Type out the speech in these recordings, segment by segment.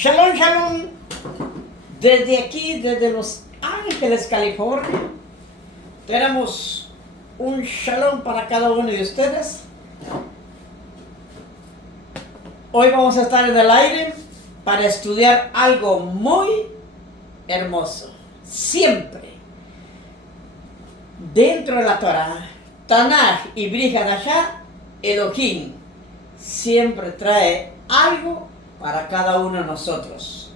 Shalom, shalom. Desde aquí, desde Los Ángeles, California, tenemos un shalom para cada uno de ustedes. Hoy vamos a estar en el aire para estudiar algo muy hermoso. Siempre dentro de la Torah, Tanaj y Brit Hadashah, Elohim siempre trae algo para cada uno de nosotros.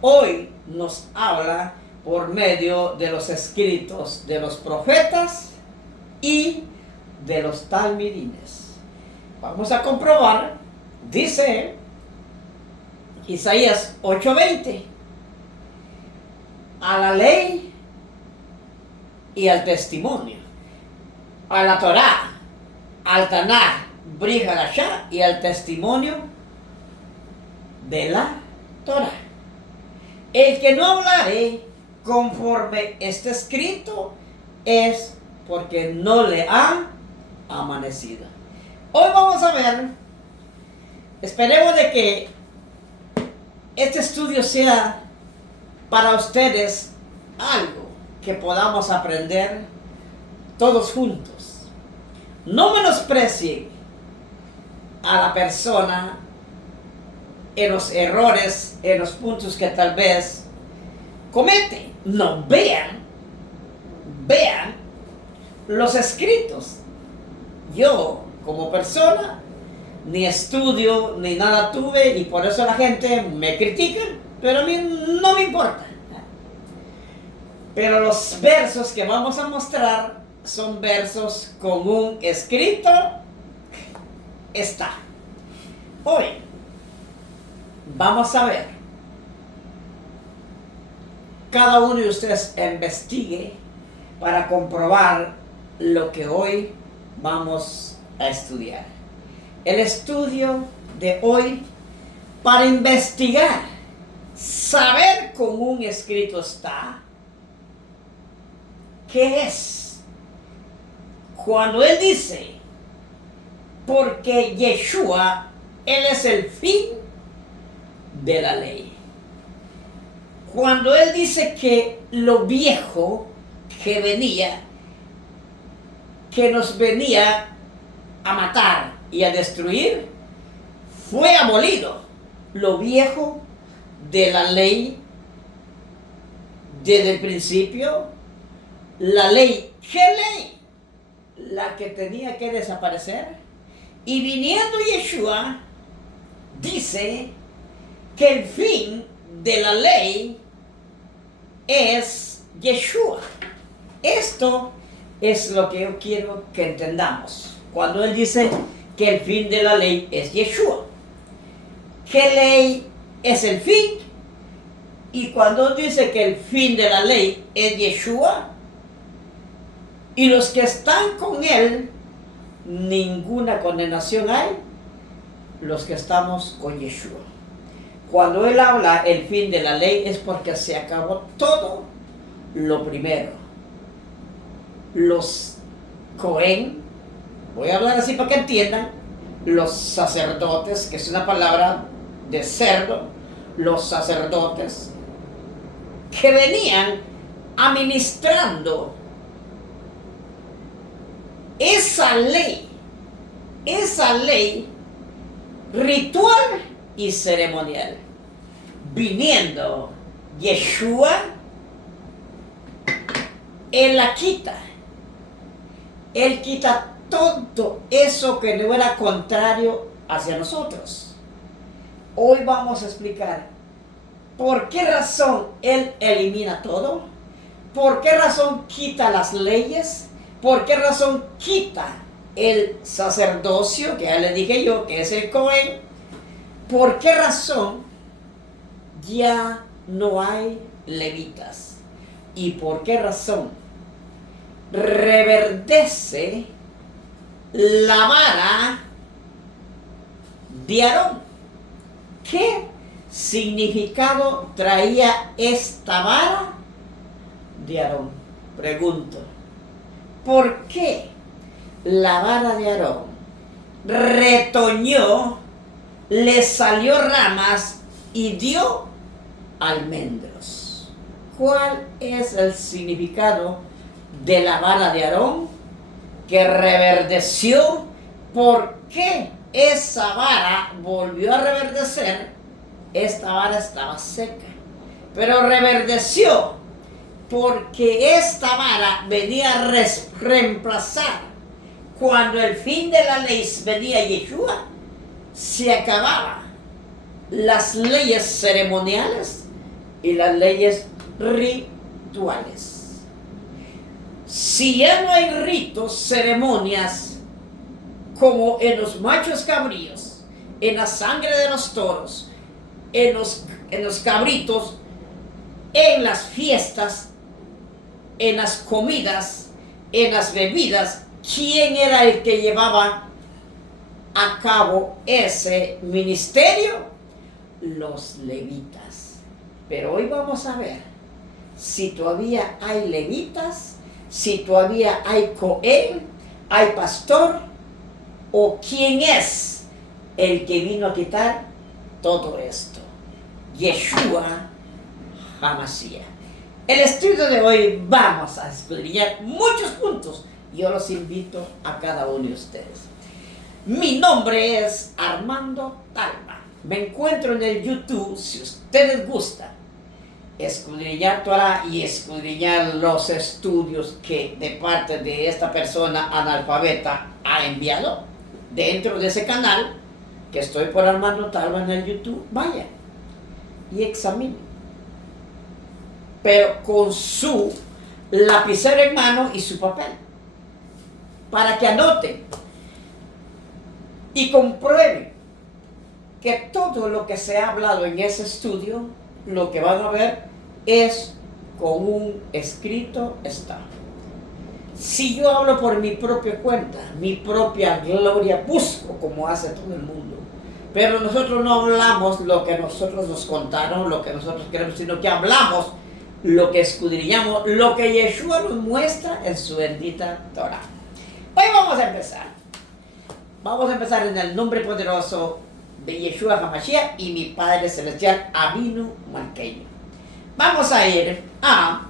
Hoy nos habla por medio de los escritos de los profetas y de los talmidines. Vamos a comprobar, dice Isaías 8:20, a la ley y al testimonio, a la Torah, al Tanaj, Brit Hadashah y al testimonio de la Torah. El que no hablare conforme está escrito es porque no le ha amanecido. Hoy vamos a ver, esperemos de que este estudio sea para ustedes algo que podamos aprender todos juntos. No menosprecien a la persona en los errores, en los puntos que tal vez comete. No, vean los escritos. Yo, como persona, ni estudio, ni nada tuve, y por eso la gente me critica, pero a mí no me importa. Pero los versos que vamos a mostrar son versos con un escrito. Está. Hoy vamos a ver, cada uno de ustedes investigue para comprobar lo que hoy vamos a estudiar. El estudio de hoy, para investigar, saber cómo un escrito está, ¿qué es? Cuando él dice, porque Yeshua, él es el fin de la ley. Cuando él dice que lo viejo que venía, que nos venía a matar y a destruir, fue abolido. Lo viejo de la ley desde el principio, la ley, ¿qué ley? La que tenía que desaparecer. Y viniendo Yeshua, dice que el fin de la ley es Yeshua. Esto es lo que yo quiero que entendamos. Cuando él dice que el fin de la ley es Yeshua, ¿qué ley es el fin? Y cuando dice que el fin de la ley es Yeshua, y los que están con él, ninguna condenación hay, los que estamos con Yeshua. Cuando él habla el fin de la ley es porque se acabó todo lo primero. Los Cohen, voy a hablar así para que entiendan, los sacerdotes, que es una palabra de cerdo, los sacerdotes que venían administrando esa ley ritual y ceremonial. Viniendo Yeshua, él la quita. Él quita todo eso que no era contrario hacia nosotros. Hoy vamos a explicar por qué razón él elimina todo, por qué razón quita las leyes, por qué razón quita el sacerdocio, que ya le dije yo, que es el Cohen. ¿Por qué razón ya no hay levitas? ¿Y por qué razón reverdece la vara de Aarón? ¿Qué significado traía esta vara de Aarón? Pregunto, ¿por qué la vara de Aarón retoñó, le salió ramas y dio almendros. ¿Cuál es el significado de la vara de Aarón que reverdeció? ¿Por qué esa vara volvió a reverdecer? Esta vara estaba seca, pero reverdeció porque esta vara venía a reemplazar. Cuando el fin de la ley venía Yeshua, se acababa las leyes ceremoniales y las leyes rituales. Si ya no hay ritos, ceremonias, como en los machos cabríos, en la sangre de los toros, en los cabritos, en las fiestas, en las comidas, en las bebidas, ¿quién era el que llevaba a cabo ese ministerio? Los levitas. Pero hoy vamos a ver si todavía hay levitas, si todavía hay cohen, hay pastor, o quién es el que vino a quitar todo esto. Yeshua HaMashiach. El estudio de hoy vamos a escudriñar muchos puntos. Yo los invito a cada uno de ustedes. Mi nombre es Armando Talma. Me encuentro en el YouTube, si ustedes gustan, escudriñar Torah y escudriñar los estudios que de parte de esta persona analfabeta ha enviado dentro de ese canal, que estoy por Armando Talma en el YouTube. Vaya y examine, pero con su lapicero en mano y su papel, para que anote y compruebe que todo lo que se ha hablado en ese estudio, lo que van a ver es con un escrito está. Si yo hablo por mi propia cuenta, mi propia gloria busco, como hace todo el mundo, pero nosotros no hablamos lo que nosotros nos contaron, lo que nosotros queremos, sino que hablamos lo que escudriñamos, lo que Yeshua nos muestra en su bendita Torah. Hoy vamos a empezar. Vamos a empezar en el nombre poderoso de Yeshua HaMashiach y mi Padre Celestial Avinu Malkeinu. Vamos a ir a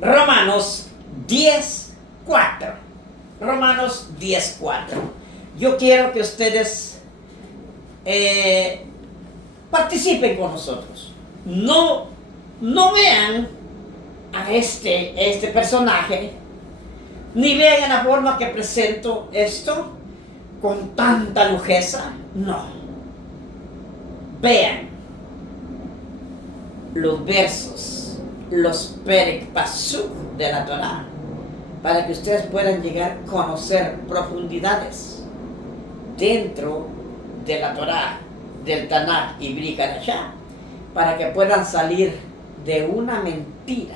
Romanos 10:4. Romanos 10:4. Yo quiero que ustedes participen con nosotros. No vean a este personaje, ni vean la forma que presento esto con tanta lujeza. No. Vean los versos, los Perek Pasuk de la Torah, para que ustedes puedan llegar a conocer profundidades dentro de la Torah, del Tanakh y Brit Hadashah, para que puedan salir de una mentira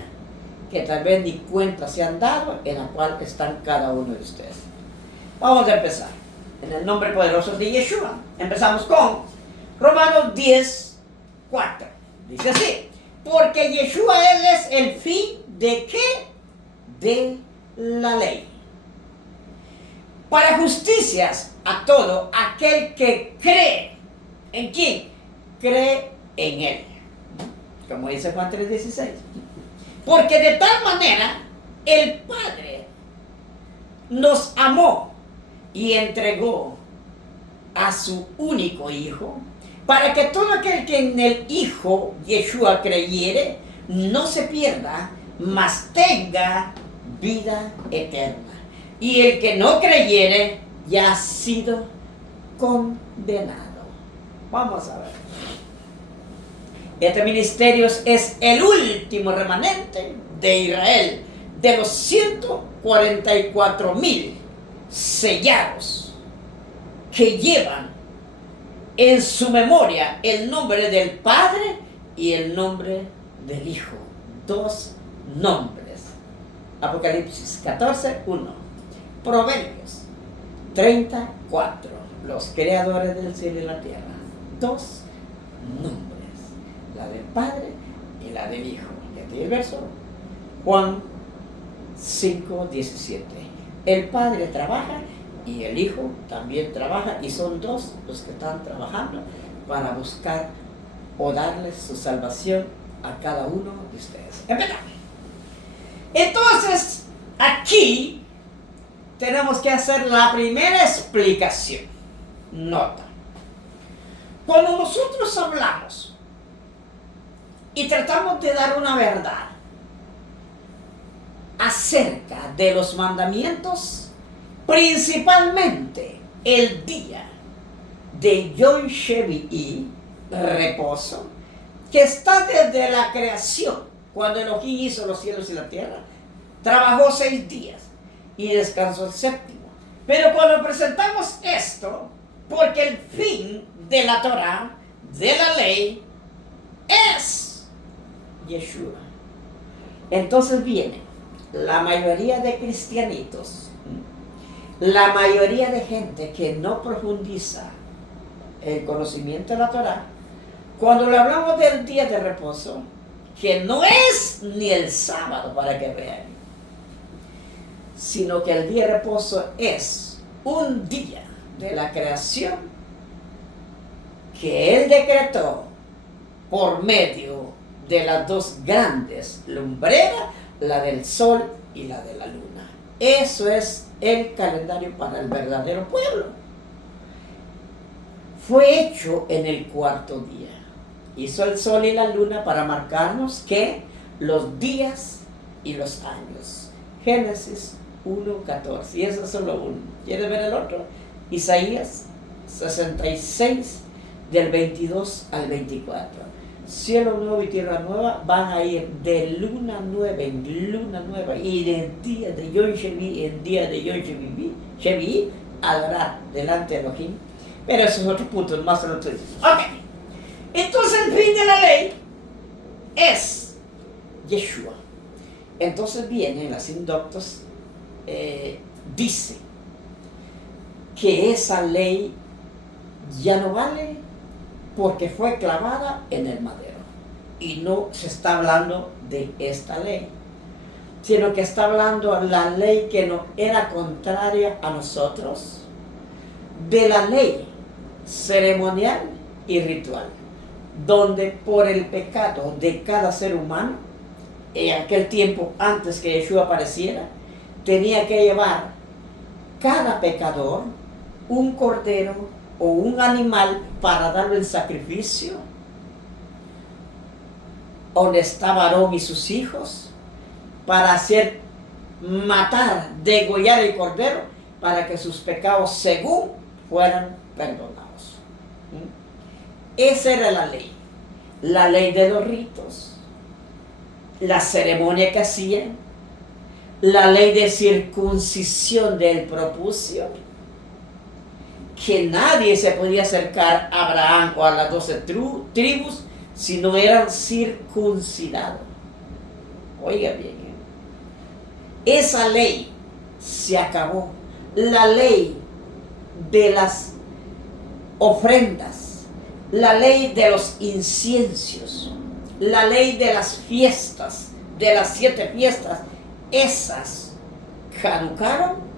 que tal vez ni cuenta se han dado, en la cual están cada uno de ustedes. Vamos a empezar en el nombre poderoso de Yeshua. Empezamos con Romanos 10:4. Dice así: porque Yeshua, Él es el fin de ¿qué? De la ley, para justicias a todo aquel que cree. ¿En quién? Cree en Él. Como dice Juan 3:16. Porque de tal manera el Padre nos amó y entregó a su único Hijo, para que todo aquel que en el Hijo Yeshua creyere no se pierda, mas tenga vida eterna. Y el que no creyere ya ha sido condenado. Vamos a ver. Este ministerio es el último remanente de Israel, de los 144,000 sellados que llevan en su memoria el nombre del Padre y el nombre del Hijo. Dos nombres. Apocalipsis 14:1. Proverbios 34. Los creadores del cielo y la tierra. Dos nombres. La del Padre y la del Hijo. Y aquí el verso. Juan 5:17. El Padre trabaja y el Hijo también trabaja, y son dos los que están trabajando para buscar o darles su salvación a cada uno de ustedes. Empezamos. Entonces, aquí tenemos que hacer la primera explicación. Nota. Cuando nosotros hablamos y tratamos de dar una verdad acerca de los mandamientos, principalmente el día de Yom Shevi'i, reposo, que está desde la creación, cuando Elohim hizo los cielos y la tierra, trabajó 6 días y descansó el séptimo. Pero cuando presentamos esto, porque el fin de la Torah, de la ley, es Yeshua. Entonces viene la mayoría de cristianitos, la mayoría de gente que no profundiza el conocimiento de la Torah, cuando le hablamos del día de reposo, que no es ni el sábado para que vean, sino que el día de reposo es un día de la creación que Él decretó por medio de las 2 grandes lumbreras, la del sol y la de la luna. Eso es el calendario para el verdadero pueblo. Fue hecho en el 4º día. Hizo el sol y la luna para marcarnos que los días y los años. Génesis 1:14. Y eso es solo uno. ¿Quieres ver el otro? Isaías 66, del 22 al 24. Cielo nuevo y tierra nueva van a ir de luna nueva en luna nueva, y de día de Yom Shevi'i en día de Yom Shevi'i adorar delante de Elohim. Pero esos otros puntos más se los estoy diciendo. Ok. Entonces el fin de la ley es Yeshua. Entonces viene en las Indoctos, dice que esa ley ya no vale porque fue clavada en el madero. Y no se está hablando de esta ley, sino que está hablando de la ley que no era contraria a nosotros, de la ley ceremonial y ritual, donde por el pecado de cada ser humano, en aquel tiempo antes que Yeshua apareciera, tenía que llevar cada pecador un cordero o un animal para darlo en sacrificio, donde estaba Aarón y sus hijos, para hacer matar, degollar el cordero, para que sus pecados según fueran perdonados. Esa era la ley de los ritos, la ceremonia que hacían, la ley de circuncisión del prepucio, que nadie se podía acercar a Abraham o a las 12 tribus si no eran circuncidados. Oiga bien, esa ley se acabó. La ley de las ofrendas, la ley de los inciensos, la ley de las fiestas, de las 7 fiestas, esas caducaron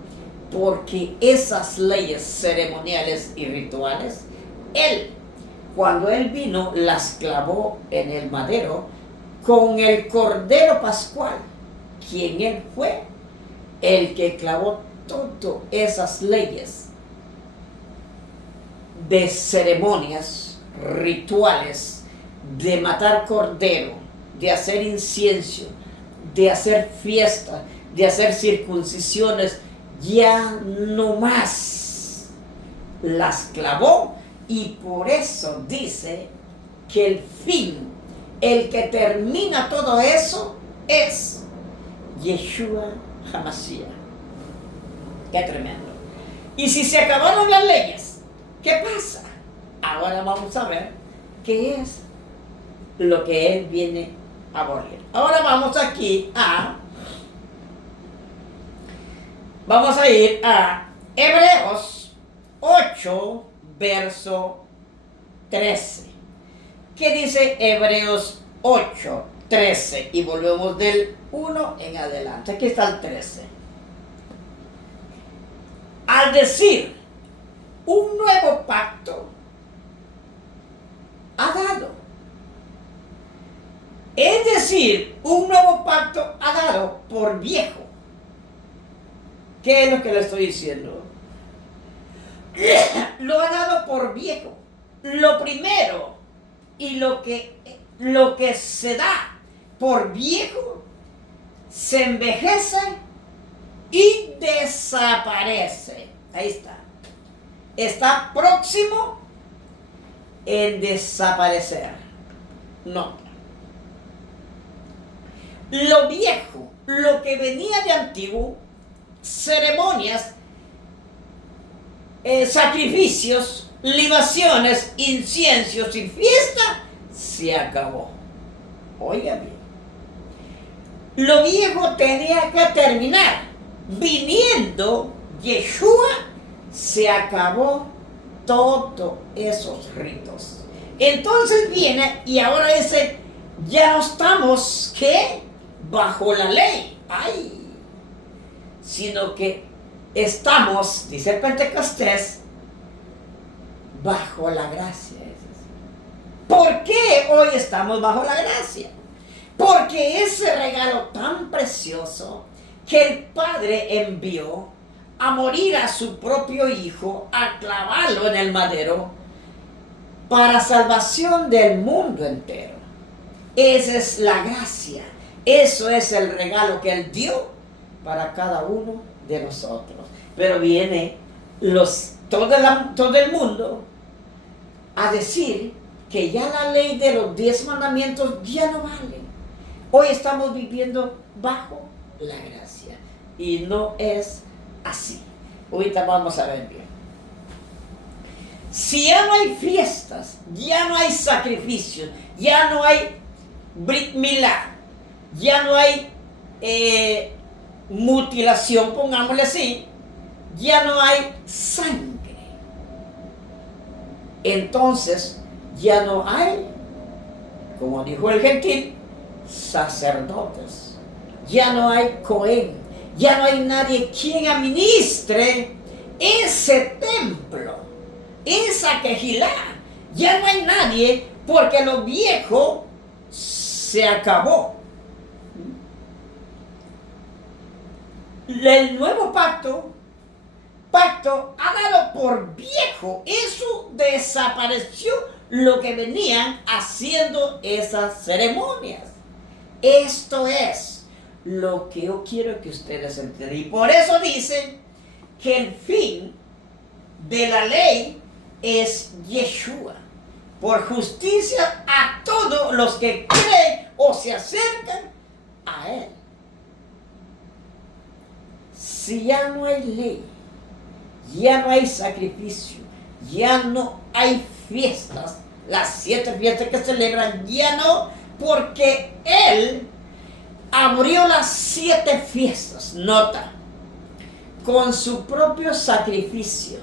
porque esas leyes ceremoniales y rituales, cuando Él vino, las clavó en el madero con el Cordero Pascual, quien Él fue el que clavó todas esas leyes de ceremonias, rituales, de matar cordero, de hacer incienso, de hacer fiestas, de hacer circuncisiones, ya no más las clavó. Y por eso dice que el fin, el que termina todo eso, es Yeshua HaMashiach. Qué tremendo. Y si se acabaron las leyes, ¿qué pasa? Ahora vamos a ver qué es lo que Él viene a abolir. Ahora vamos a ir a Hebreos 8, verso 13. ¿Qué dice Hebreos 8, 13? Y volvemos del 1 en adelante. Aquí está el 13. Al decir un nuevo pacto, ha dado decir, un nuevo pacto ha dado por viejo. ¿Qué es lo que le estoy diciendo? Lo ha dado por viejo. Lo primero y lo que se da por viejo se envejece y desaparece. Ahí está. Está próximo en desaparecer. Nota. Lo viejo, lo que venía de antiguo, ceremonias, sacrificios, libaciones, inciensos y fiesta, se acabó. Oiga bien. Lo viejo tenía que terminar. Viniendo Yeshua, se acabó todos esos ritos. Entonces viene y ahora dice, ya no estamos, ¿qué? Bajo la ley. Ay, sino que estamos, dice Pentecostés, bajo la gracia. ¿Por qué hoy estamos bajo la gracia? Porque ese regalo tan precioso que el Padre envió a morir a su propio Hijo, a clavarlo en el madero, para salvación del mundo entero. Esa es la gracia. Eso es el regalo que Él dio para cada uno de nosotros. Pero viene todo el mundo a decir que ya la ley de los 10 mandamientos ya no vale. Hoy estamos viviendo bajo la gracia. Y no es así. Ahorita vamos a ver bien. Si ya no hay fiestas, ya no hay sacrificios, ya no hay Brit Milá, ya no hay mutilación, pongámosle así, ya no hay sangre. Entonces, ya no hay, como dijo el gentil, sacerdotes. Ya no hay Cohen. Ya no hay nadie quien administre ese templo, esa quejilá. Ya no hay nadie porque lo viejo se acabó. El nuevo pacto ha dado por viejo. Eso desapareció, lo que venían haciendo esas ceremonias. Esto es lo que yo quiero que ustedes entiendan. Y por eso dicen que el fin de la ley es Yeshua, por justicia a todos los que creen o se acercan a Él. Si ya no hay ley, ya no hay sacrificio, ya no hay fiestas, las 7 fiestas que celebran, ya no, porque Él abrió las 7 fiestas, nota, con su propio sacrificio.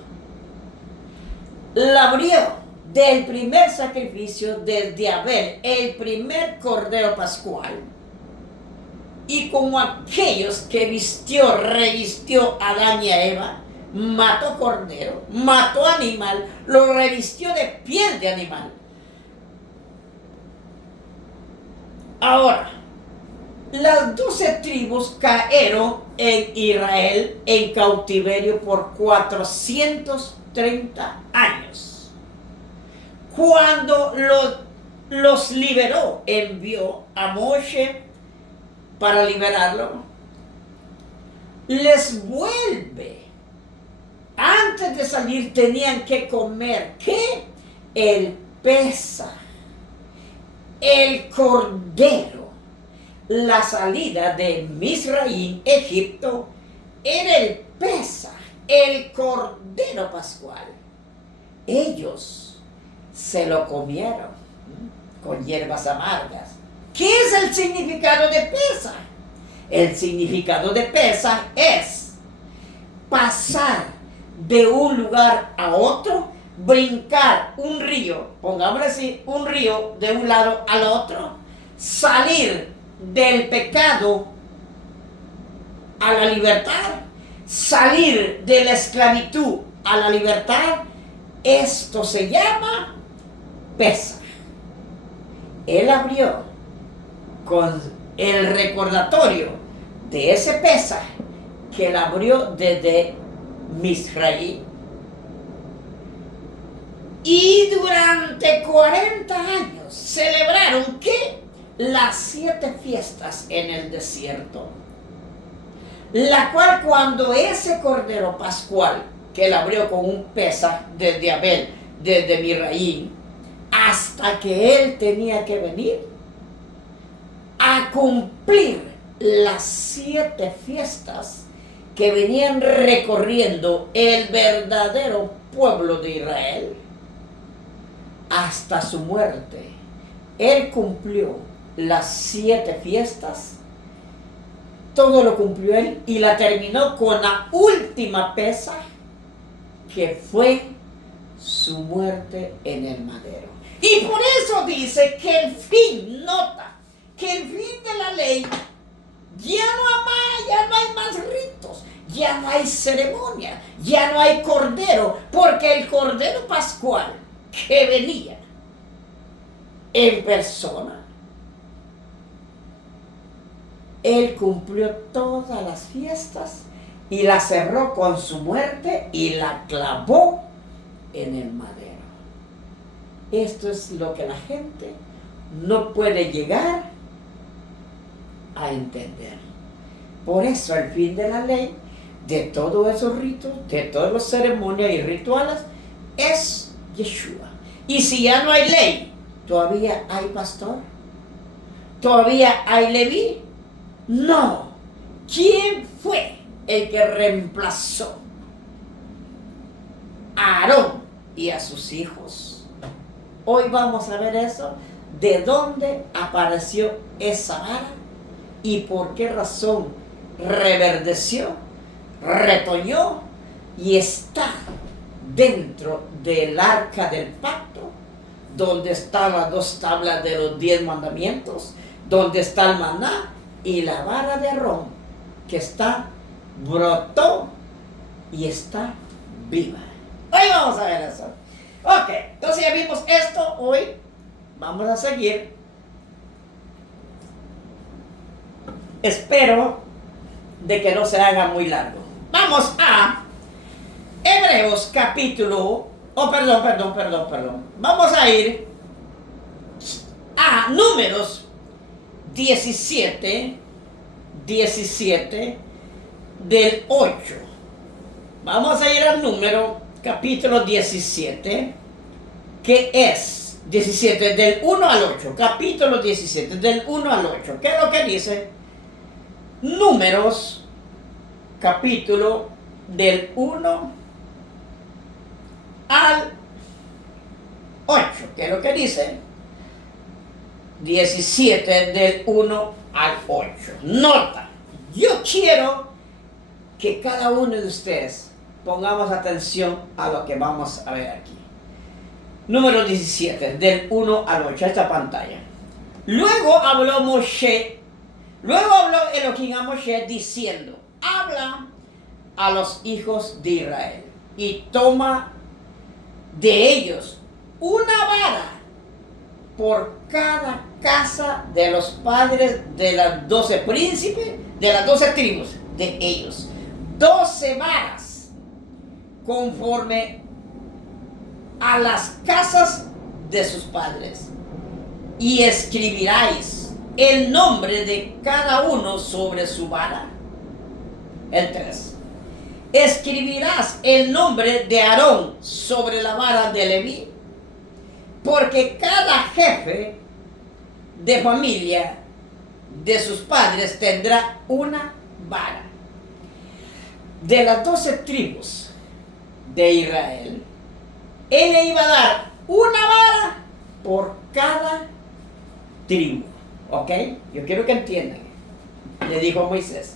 La abrió del primer sacrificio desde Abel, el primer cordero pascual, y como aquellos que revistió a Adán y a Eva, mató cordero, mató animal, lo revistió de piel de animal. Ahora, las 12 tribus cayeron en Israel en cautiverio por 430 años. Cuando los liberó, envió a Moshe para liberarlo, les vuelve. Antes de salir tenían que comer, ¿qué? El Pesaj, el cordero. La salida de Misraim, Egipto, era el Pesaj, el cordero pascual. Ellos se lo comieron con hierbas amargas. ¿Qué es el significado de Pesaj? El significado de Pesaj es pasar de un lugar a otro, brincar un río, pongámosle así, un río de un lado al otro, salir del pecado a la libertad, salir de la esclavitud a la libertad. Esto se llama Pesaj. Él abrió con el recordatorio de ese Pesaj que él abrió desde Misraim. Y durante 40 años celebraron ¿qué? Las 7 fiestas en el desierto. La cual cuando ese cordero pascual que él abrió con un Pesaj desde Abel, desde Misraim, hasta que él tenía que venir a cumplir las 7 fiestas que venían recorriendo el verdadero pueblo de Israel hasta su muerte. Él cumplió las 7 fiestas, todo lo cumplió él y la terminó con la última Pesaj, que fue su muerte en el madero. Y por eso dice que el fin, nota, que el fin de la ley ya no hay más ritos, ya no hay ceremonia, ya no hay cordero, porque el cordero pascual que venía en persona, él cumplió todas las fiestas y la cerró con su muerte y la clavó en el madero. Esto es lo que la gente no puede llegar a entender. Por eso el fin de la ley, de todos esos ritos, de todas las ceremonias y rituales, es Yeshua. Y si ya no hay ley, ¿todavía hay pastor? ¿Todavía hay Leví? No. ¿Quién fue el que reemplazó a Aarón y a sus hijos? Hoy vamos a ver eso, de dónde apareció esa vara y por qué razón reverdeció, retoñó y está dentro del arca del pacto, donde están las 2 tablas de los 10 mandamientos, donde está el maná y la vara de Aarón, que brotó y está viva. Hoy vamos a ver eso. Ok, entonces ya vimos esto. Hoy vamos a seguir. Espero de que no se haga muy largo. Vamos a Hebreos capítulo, perdón. Vamos a ir a Números 17 del 8. Vamos a ir al número capítulo 17, que es 17 del 1 al 8. Capítulo 17 del 1 al 8. ¿Qué es lo que dice? Números capítulo del 1 al 8. ¿Qué es lo que dice? 17 del 1 al 8. Nota, yo quiero que cada uno de ustedes pongamos atención a lo que vamos a ver aquí. Número 17, del 1 al 8, esta pantalla. Luego habló Elohim a Moshe diciendo: habla a los hijos de Israel y toma de ellos una vara por cada casa de los padres de las 12 príncipes, de las 12 tribus de ellos. 12 varas conforme a las casas de sus padres. Y escribiráis el nombre de cada uno sobre su vara. El 3. Escribirás el nombre de Aarón sobre la vara de Leví, porque cada jefe de familia de sus padres tendrá una vara. De las 12 tribus de Israel, él le iba a dar una vara por cada tribu. ¿Ok? Yo quiero que entiendan. Le dijo Moisés.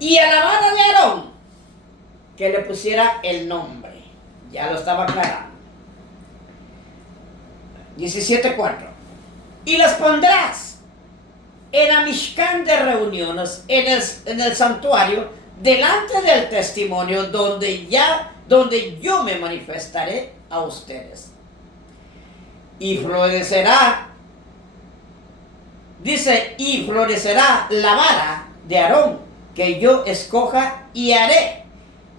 Y a la vara de Aarón, que le pusiera el nombre. Ya lo estaba aclarando. 17:4. Y las pondrás en la Mishkan de reuniones, en el santuario, delante del testimonio, donde yo me manifestaré a ustedes. Y florecerá Dice, y florecerá la vara de Aarón que yo escoja y haré.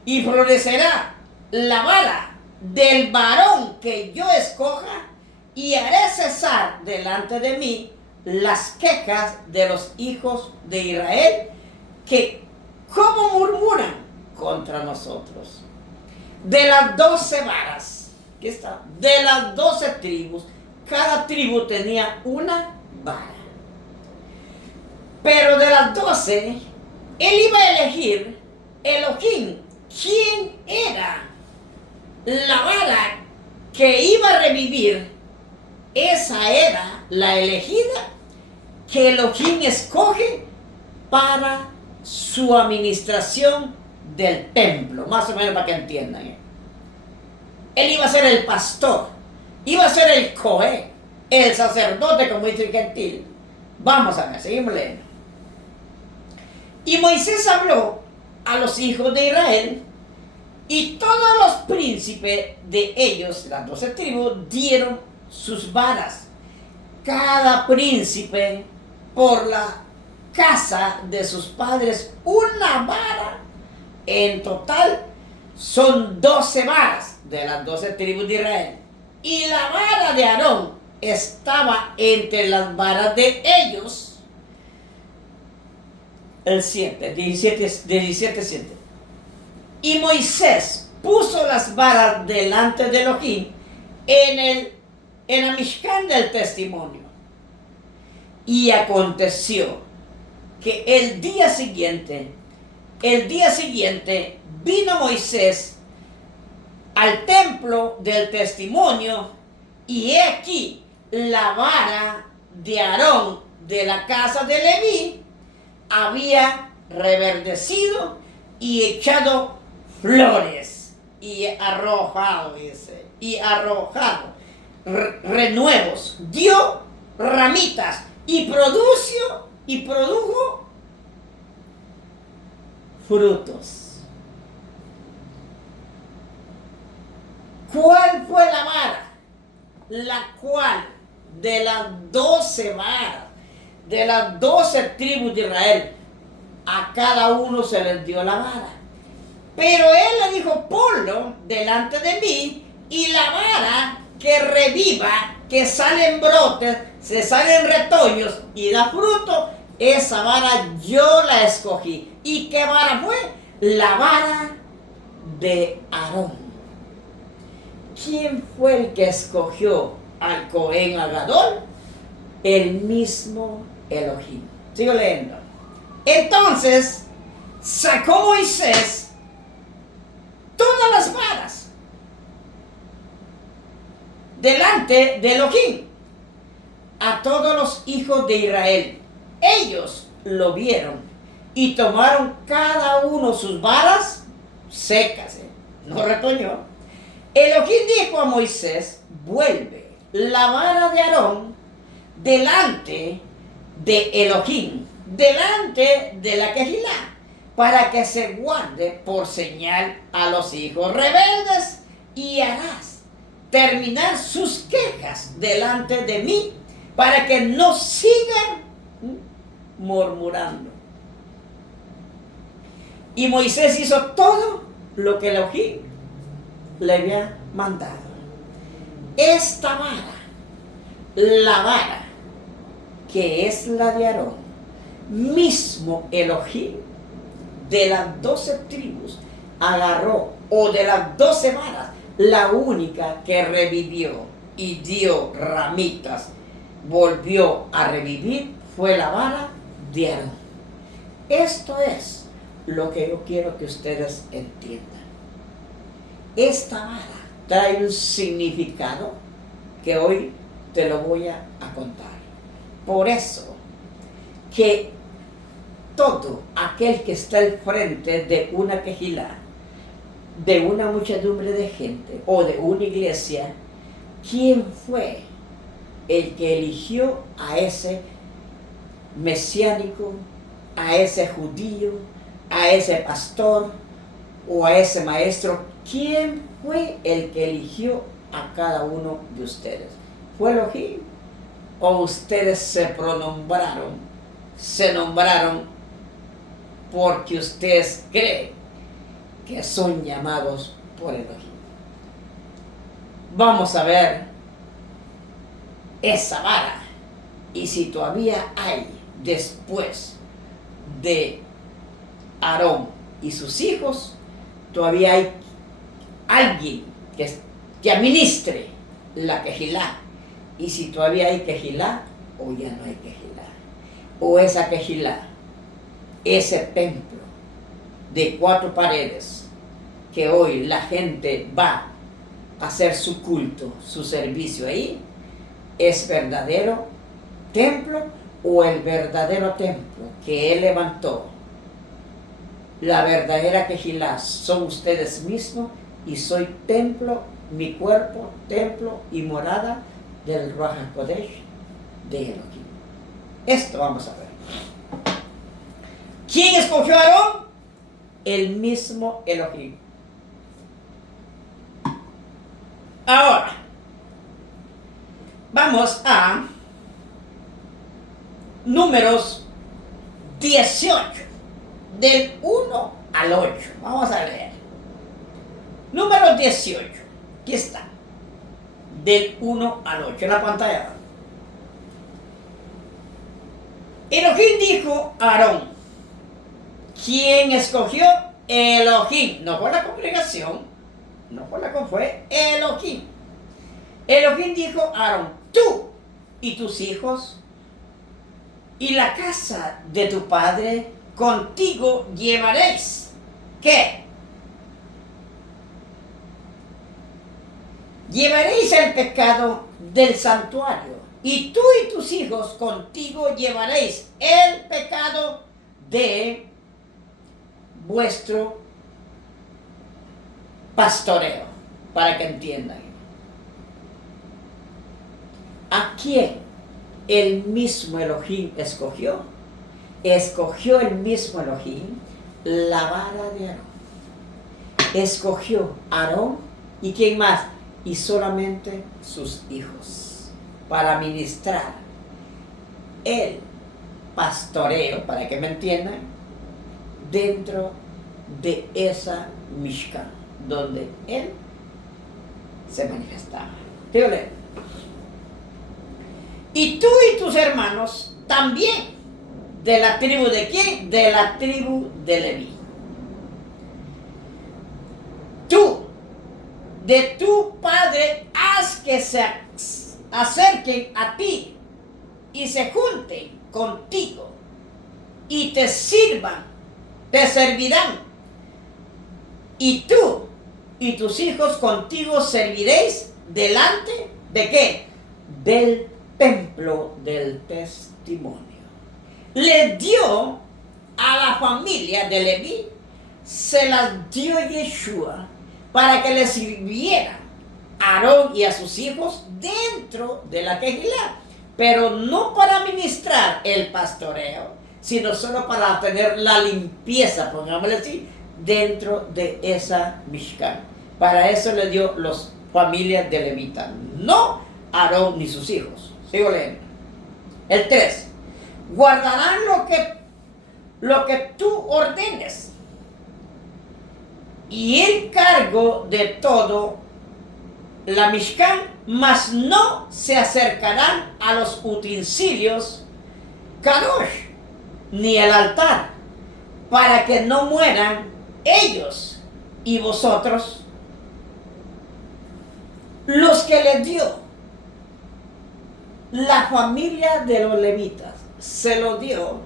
Y florecerá la vara del varón que yo escoja y haré cesar delante de mí las quejas de los hijos de Israel que como murmuran contra nosotros. De las 12 varas, ¿qué está? De las 12 tribus, cada tribu tenía una vara. Pero de las 12, él iba a elegir Elohim, quién era la vara que iba a revivir. Esa era la elegida que Elohim escoge para su administración del templo, más o menos para que entiendan. Él iba a ser el pastor, iba a ser el cohen, el sacerdote, como dice el gentil. Vamos a ver, seguimos leyendo. Y Moisés habló a los hijos de Israel, y todos los príncipes de ellos, las 12 tribus, dieron sus varas, cada príncipe por la casa de sus padres una vara. En total son 12 varas de las 12 tribus de Israel. Y la vara de Aarón estaba entre las varas de ellos. El 7, 17:7. Y Moisés puso las varas delante de Elohim en la Mishkan del testimonio. Y aconteció que el día siguiente vino Moisés al templo del testimonio, y he aquí la vara de Aarón de la casa de Leví había reverdecido y echado flores y arrojado, dice, y arrojado renuevos, dio ramitas y produjo frutos. ¿Cuál fue la vara? La cual de las 12 varas, de las 12 tribus de Israel, a cada uno se les dio la vara. Pero él le dijo, ponlo delante de mí, y la vara que reviva, que salen brotes, se salen retoños y da fruto, esa vara yo la escogí. ¿Y qué vara fue? La vara de Aarón. ¿Quién fue el que escogió al Cohen Agadol? El mismo Elohim. Sigo leyendo. Entonces sacó Moisés todas las varas delante de Elohim a todos los hijos de Israel. Ellos lo vieron y tomaron cada uno sus varas secas, no retoñó. Elohim dijo a Moisés, vuelve la vara de Aarón delante de Elohim, delante de la Quejilá, para que se guarde por señal a los hijos rebeldes, y harás terminar sus quejas delante de mí, para que no sigan murmurando. Y Moisés hizo todo lo que Elohim le había mandado. Esta vara, la vara que es la de Aarón, mismo Elohim de las 12 tribus agarró, o de las 12 varas, la única que revivió y dio ramitas, volvió a revivir, fue la vara de Aarón. Esto es lo que yo quiero que ustedes entiendan. Esta vara trae un significado que hoy te lo voy a contar. Por eso que todo aquel que está al frente de una quejilá, de una muchedumbre de gente o de una iglesia, ¿quién fue el que eligió a ese mesiánico, a ese judío, a ese pastor o a ese maestro? ¿Quién fue el que eligió a cada uno de ustedes? ¿Fue Elohim? o ustedes se nombraron porque ustedes creen que son llamados por Elohim? Vamos a ver esa vara, y si todavía hay después de Aarón y sus hijos, todavía hay alguien que administre la quejilá, y si todavía hay quejilá o ya no hay quejilá, o esa quejilá, ese templo de 4 paredes que hoy la gente va a hacer su culto, su servicio ahí, ¿es verdadero templo o el verdadero templo que él levantó? La verdadera quejilá son ustedes mismos, y soy templo, mi cuerpo, templo y morada del Ruach HaKodesh de Elohim. Esto vamos a ver. ¿Quién escogió a Aarón? El mismo Elohim. Ahora, vamos a Números 18, del 1 al 8. Vamos a ver. Números 18, aquí está, del 1 al 8, en la pantalla. Elohim dijo a Aarón, ¿quién escogió? Elohim, no fue la congregación, fue Elohim. Elohim dijo a Aarón, tú y tus hijos y la casa de tu padre contigo llevaréis. ¿Qué? Llevaréis el pecado del santuario, y tú y tus hijos contigo llevaréis el pecado de vuestro pastoreo, para que entiendan. ¿A quién el mismo Elohim escogió? Escogió el mismo Elohim la vara de Aarón. Escogió a Aarón, ¿y quién más? Y solamente sus hijos, para ministrar el pastoreo, para que me entiendan, dentro de esa Mishkan, donde él se manifestaba. Te voy a leer. Y tú y tus hermanos también, ¿de la tribu de quién? De la tribu de Leví. Tú, de tu padre, haz que se acerquen a ti y se junten contigo y te sirvan, te servirán. Y tú y tus hijos contigo serviréis delante de ¿qué? Del templo del testimonio. Les dio a la familia de Leví, se las dio Yeshua para que les sirvieran a Aarón y a sus hijos dentro de la quejilá, pero no para ministrar el pastoreo, sino solo para tener la limpieza, pongámosle así, dentro de esa Mishkan. Para eso le dio las familias de Levita, no Aarón ni sus hijos. Sigo leyendo. El 3. Guardarán lo que tú ordenes, y el cargo de todo la Mishkan, mas no se acercarán a los utensilios Kadosh, ni el altar, para que no mueran ellos y vosotros. Los que les dio la familia de los levitas, se lo dio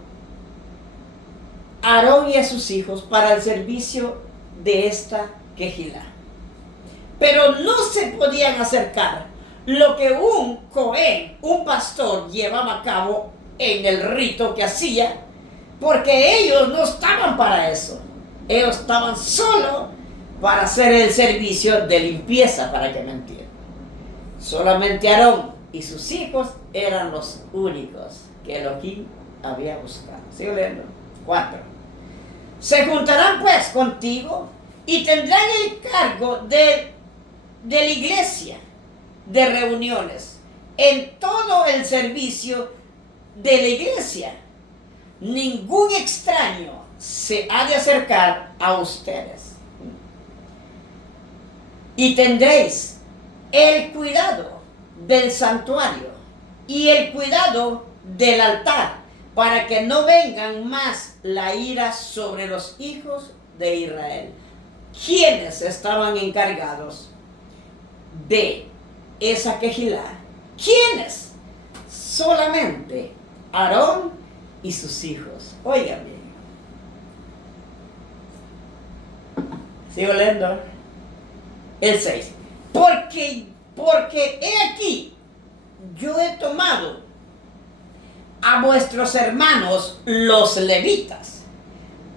a Aarón y a sus hijos para el servicio de esta quejilá. Pero no se podían acercar lo que un cohen, un pastor, llevaba a cabo en el rito que hacía, porque ellos no estaban para eso. Ellos estaban solo para hacer el servicio de limpieza, para que me entiendan. Solamente Aarón y sus hijos eran los únicos que Elohim había buscado. Sigo leyendo. 4. Se juntarán pues contigo y tendrán el cargo de la iglesia de reuniones en todo el servicio de la iglesia. Ningún extraño se ha de acercar a ustedes. Y tendréis el cuidado del santuario y el cuidado del altar, para que no vengan más la ira sobre los hijos de Israel. ¿Quiénes estaban encargados de esa quejilá? ¿Quiénes? Solamente Aarón y sus hijos. Oigan bien. Sigo leyendo. El 6. Porque he aquí, yo he tomado a vuestros hermanos los levitas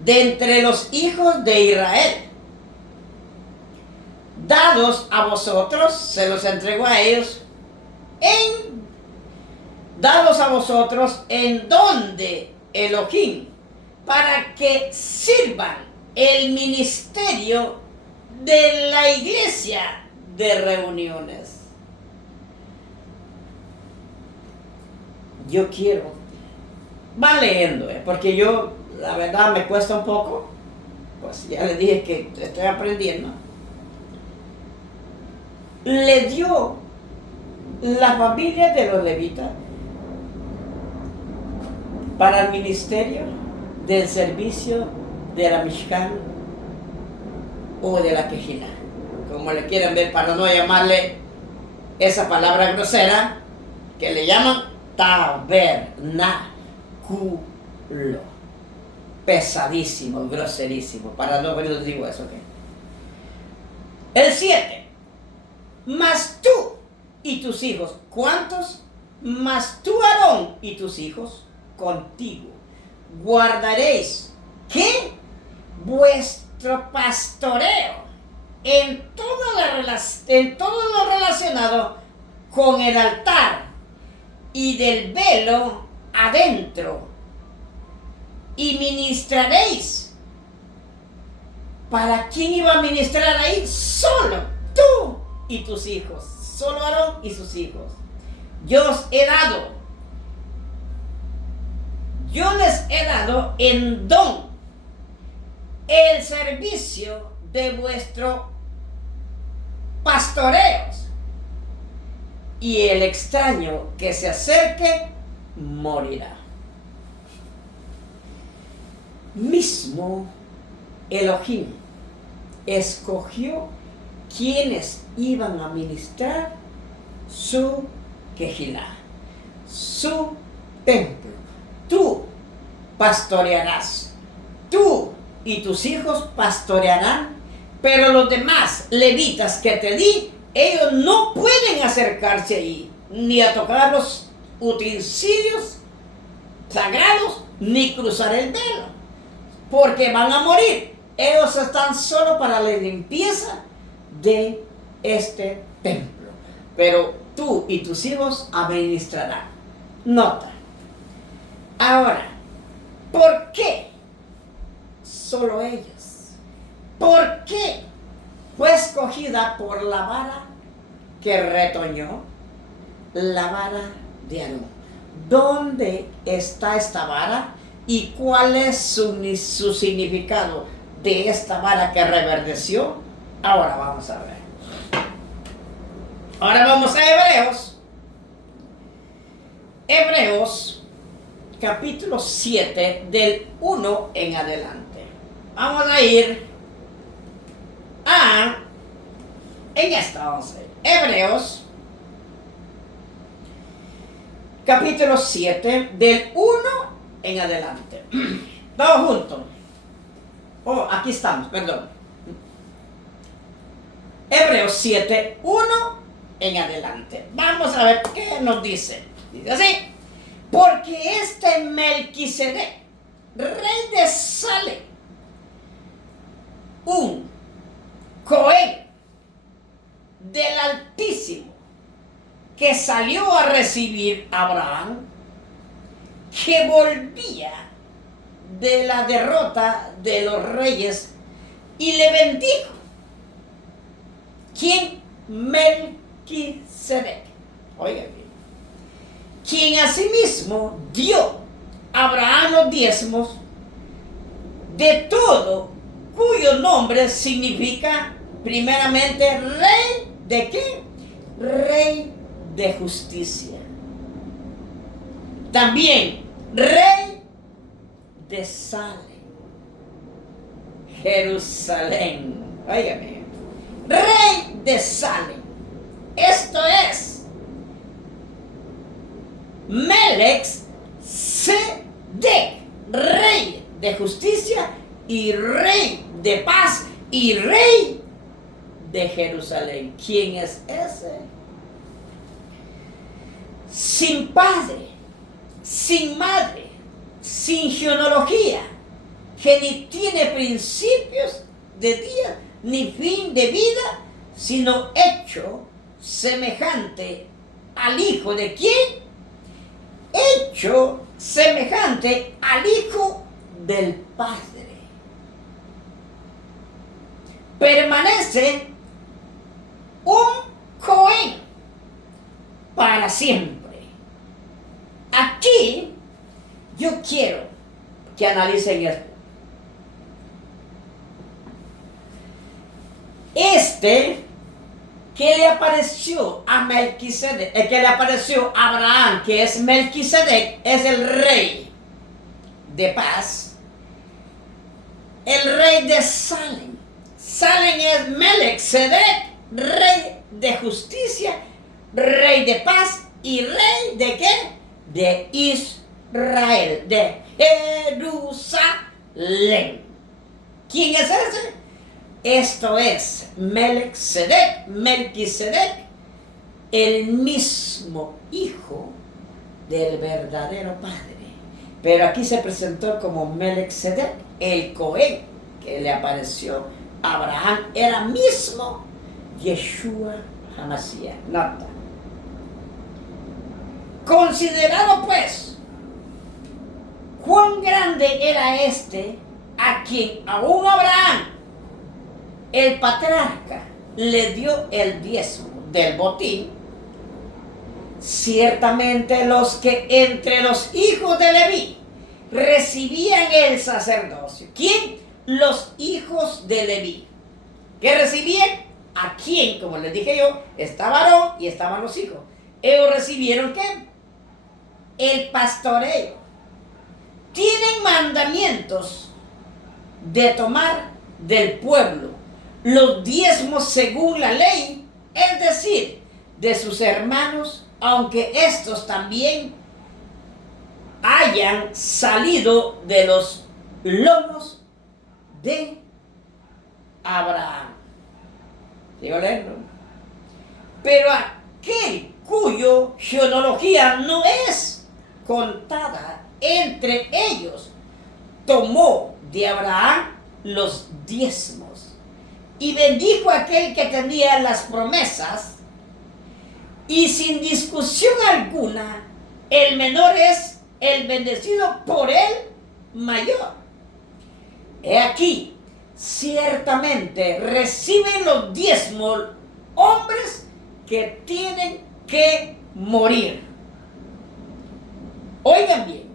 de entre los hijos de Israel, dados a vosotros, se los entregó a ellos, dados a vosotros en don de Elohim, para que sirvan el ministerio de la iglesia de reuniones. Yo quiero, va leyendo, porque yo, la verdad, me cuesta un poco, pues ya les dije que estoy aprendiendo. Le dio la familia de los levitas para el ministerio del servicio de la Mishkan o de la Quejilá, como le quieran ver, para no llamarle esa palabra grosera que le llaman tabernáculo. Pesadísimo, groserísimo, para no les digo eso. ¿Okay? El 7. Mas tú y tus hijos, ¿cuántos? Mas tú, Aarón, y tus hijos contigo guardaréis, ¿qué? Vuestro pastoreo en todo lo relacionado con el altar y del velo adentro, y ministraréis. ¿Para quién iba a ministrar ahí? Solo tú y tus hijos, solo Aarón y sus hijos. Yo les he dado en don el servicio de vuestro pastoreos, y el extraño que se acerque morirá. Mismo Elohim escogió quienes iban a ministrar su quejilá, su templo. Tú pastorearás, tú y tus hijos pastorearán, pero los demás levitas que te di, ellos no pueden acercarse ahí, ni a tocar los utensilios sagrados, ni cruzar el velo, porque van a morir. Ellos están solo para la limpieza de este templo, pero tú y tus hijos administrarán. Nota. Ahora, ¿por qué solo ellos? ¿Por qué fue escogida por la vara que retoñó? La vara de Aarón. ¿Dónde está esta vara? ¿Y cuál es su significado de esta vara que reverdeció? Ahora vamos a ver. Ahora vamos a Hebreos. Hebreos, capítulo 7, del 1 en adelante. Vamos a ir en esta 11. Hebreos, capítulo 7, del 1 en adelante. Todos juntos. Oh, aquí estamos, perdón. Hebreos 7, 1 en adelante. Vamos a ver qué nos dice. Dice así: porque este Melquisedec, rey de Salem, un Cohen del Altísimo, que salió a recibir a Abraham, que volvía de la derrota de los reyes, y le bendijo. ¿Quién? Melquisedec. Oiga bien. quien asimismo dio a Abraham los diezmos de todo, cuyo nombre significa primeramente rey de ¿qué? Rey de justicia. También rey de Salem, Jerusalén. Óigame, rey de Salem. Esto es Melech Sedec, rey de justicia y rey de paz y rey de Jerusalén. ¿Quién es ese? Sin padre, sin madre, sin genealogía, que ni tiene principios de día ni fin de vida, sino hecho semejante al Hijo de quién? Hecho semejante al Hijo del Padre. Permanece un Cohen para siempre. Aquí yo quiero que analicen esto. Que le apareció a Melquisedec, el que le apareció a Abraham, que es Melquisedec, es el rey de paz, el rey de Salem. Salem es Melech Sedec, rey de justicia, rey de paz y rey de ¿qué? De Israel, de Jerusalén. ¿Quién es ese? Esto es Melech Sedec, Melquisedec, el mismo hijo del verdadero Padre. Pero aquí se presentó como Melech Sedec, el Cohen que le apareció a Abraham, era mismo Yeshua HaMashiach. Nota. Considerado pues cuán grande era a quien aún Abraham, el patriarca, le dio el diezmo del botín, ciertamente los que entre los hijos de Leví recibían el sacerdocio. ¿Quién? Los hijos de Leví. ¿Qué recibían? ¿A quién? Como les dije yo, estaba Aarón y estaban los hijos. Ellos recibieron ¿qué? El pastoreo. Tienen mandamientos de tomar del pueblo los diezmos según la ley, es decir, de sus hermanos, aunque estos también hayan salido de los lomos de Abraham. Sigo leyendo. Pero aquel cuyo genealogía no es contada entre ellos, tomó de Abraham los diezmos y bendijo a aquel que tenía las promesas, y sin discusión alguna, el menor es el bendecido por el mayor. He aquí, ciertamente reciben los diezmos hombres que tienen que morir. Oigan bien,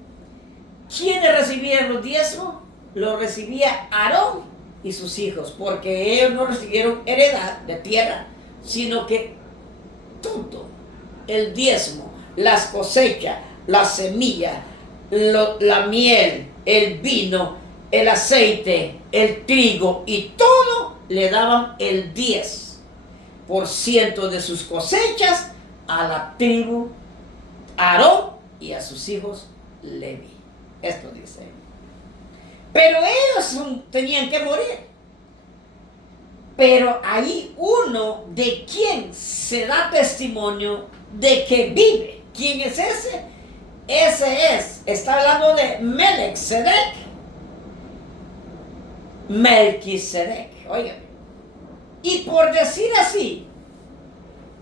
¿quiénes recibían los diezmos? Los recibía Aarón y sus hijos, porque ellos no recibieron heredad de tierra, sino que todo el diezmo, las cosechas, la semilla, la miel, el vino, el aceite, el trigo y todo le daban el 10% de sus cosechas a la tribu Aarón y a sus hijos Leví. Esto dice. Pero ellos tenían que morir. Pero hay uno de quien se da testimonio de que vive. ¿Quién es ese? Está hablando de Melech Sedec, Melquisedec. Oigan. Y por decir así,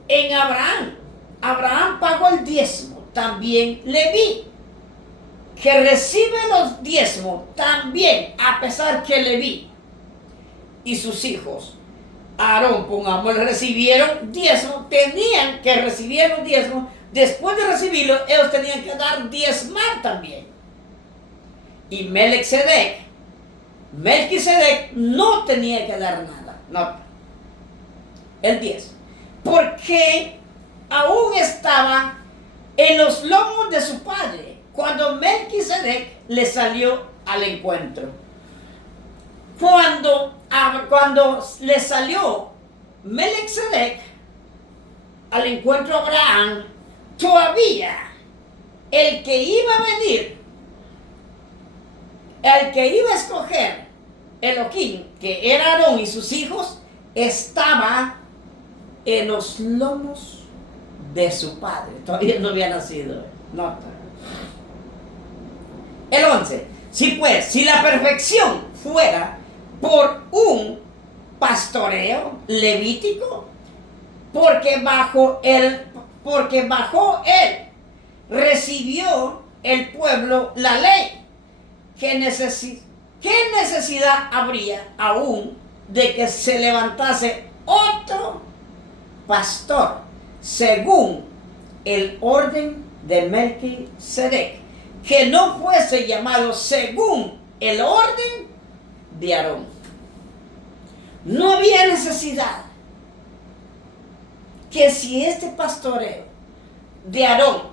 en Abraham pagó el diezmo, también Leví, que recibe los diezmos también, a pesar que Leví y sus hijos, Aarón, pongamos, recibieron diezmos, tenían que recibir los diezmos, después de recibirlo, ellos tenían que dar diezmar también. Y Melquisedec no tenía que dar nada. No. El 10. Porque aún estaba en los lomos de su padre cuando Melquisedec le salió al encuentro. Cuando le salió Melquisedec al encuentro a Abraham, todavía el que iba a venir, el que iba a escoger Elohim, que era Aarón y sus hijos, estaba en los lomos de su padre. Todavía no había nacido. Nota. El 11. Si la perfección fuera por un pastoreo levítico, porque bajo él recibió el pueblo la ley. ¿Qué necesidad habría aún de que se levantase otro pastor según el orden de Melquisedec, que no fuese llamado según el orden de Aarón? No había necesidad que si este pastoreo de Aarón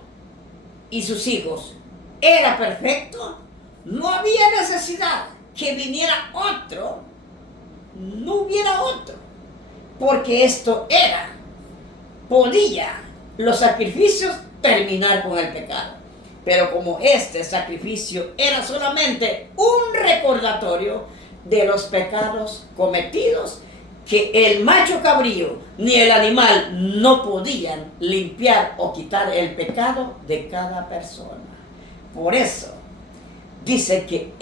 y sus hijos era perfecto, no había necesidad que viniera otro, no hubiera otro, porque podía los sacrificios terminar con el pecado. Pero como este sacrificio era solamente un recordatorio de los pecados cometidos, que el macho cabrío ni el animal no podían limpiar o quitar el pecado de cada persona. Por eso dice que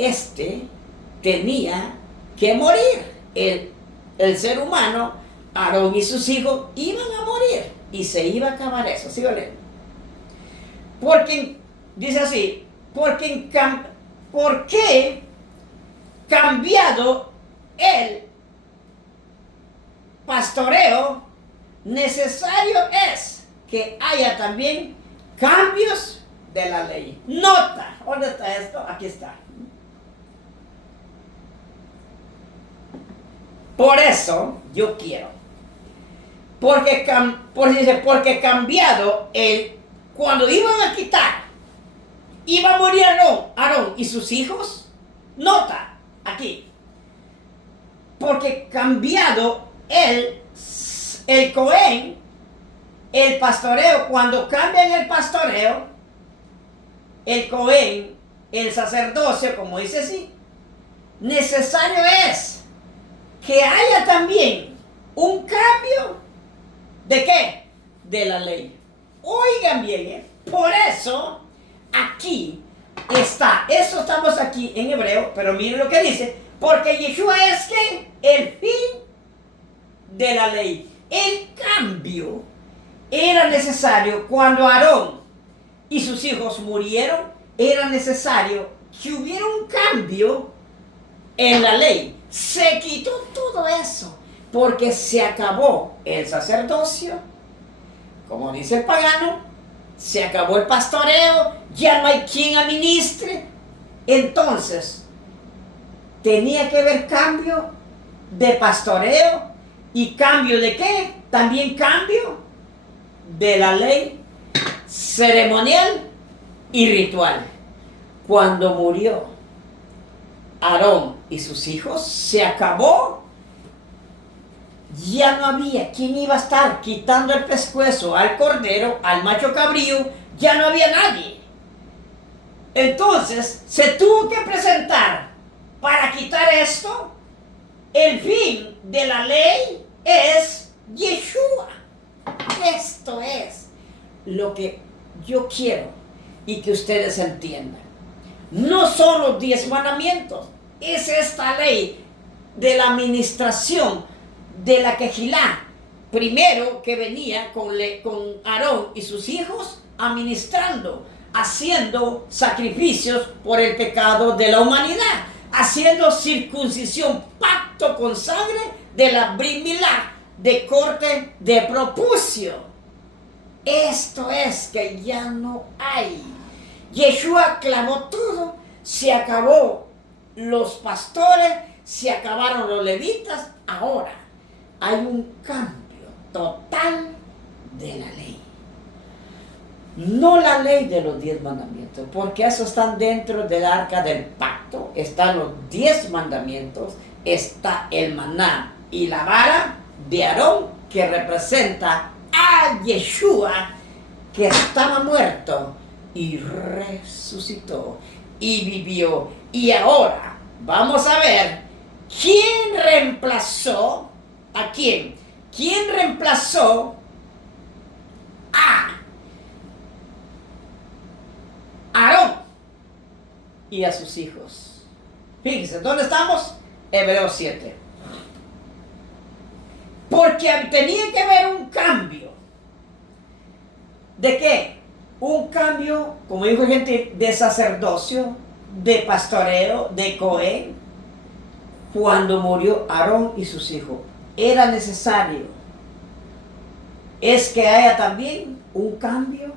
tenía que morir. El ser humano, Aarón y sus hijos, iban a morir y se iba a acabar eso. ¿Sí o no? Porque, dice así, porque cambiado el pastoreo, necesario es que haya también cambios de la ley. Nota, ¿dónde está esto? Aquí está. Por eso yo quiero, porque cambiado cuando iban a quitar, iba a morir Aarón y sus hijos. Nota aquí, porque cambiado el Cohen, el pastoreo, cuando cambian el pastoreo, el Cohen, el sacerdocio, como dice así, necesario es que haya también un cambio ¿de qué? De la ley. Oigan bien, por eso aquí está, eso estamos aquí en hebreo, pero miren lo que dice, porque Yeshua es que el fin de la ley. El cambio era necesario cuando Aarón y sus hijos murieron, era necesario que hubiera un cambio en la ley. Se quitó todo eso porque se acabó el sacerdocio, como dice el pagano, se acabó el pastoreo, ya no hay quien administre. Entonces tenía que haber cambio de pastoreo. ¿Y cambio de qué? También cambio de la ley ceremonial y ritual. Cuando murió Aarón y sus hijos, se acabó. Ya no había quien iba a estar quitando el pescuezo al cordero, al macho cabrío, ya no había nadie. Entonces se tuvo que presentar para quitar esto. El fin de la ley es Yeshua. Esto es lo que yo quiero y que ustedes entiendan. No son los 10 mandamientos, es esta ley de la administración de la Quejilá. Primero que venía con Aarón y sus hijos administrando, haciendo sacrificios por el pecado de la humanidad, haciendo circuncisión, pacto con sangre de la Brit Milá, de corte de propucio. Esto es que ya no hay. Yeshua clamó todo, se acabó los pastores, se acabaron los levitas. Ahora hay un cambio total de la ley. No la ley de los 10 mandamientos, porque esos están dentro del arca del pacto. Están los 10 mandamientos, está el maná y la vara de Aarón, que representa a Yeshua, que estaba muerto y resucitó y vivió. Y ahora vamos a ver quién reemplazó a quién. ¿Quién reemplazó a Aarón y a sus hijos? Fíjense, ¿dónde estamos? Hebreos 7. Porque tenía que haber un cambio. ¿De qué? Un cambio, como dijo gente, de sacerdocio, de pastoreo, de Cohen. Cuando murió Aarón y sus hijos, era necesario. Es que haya también un cambio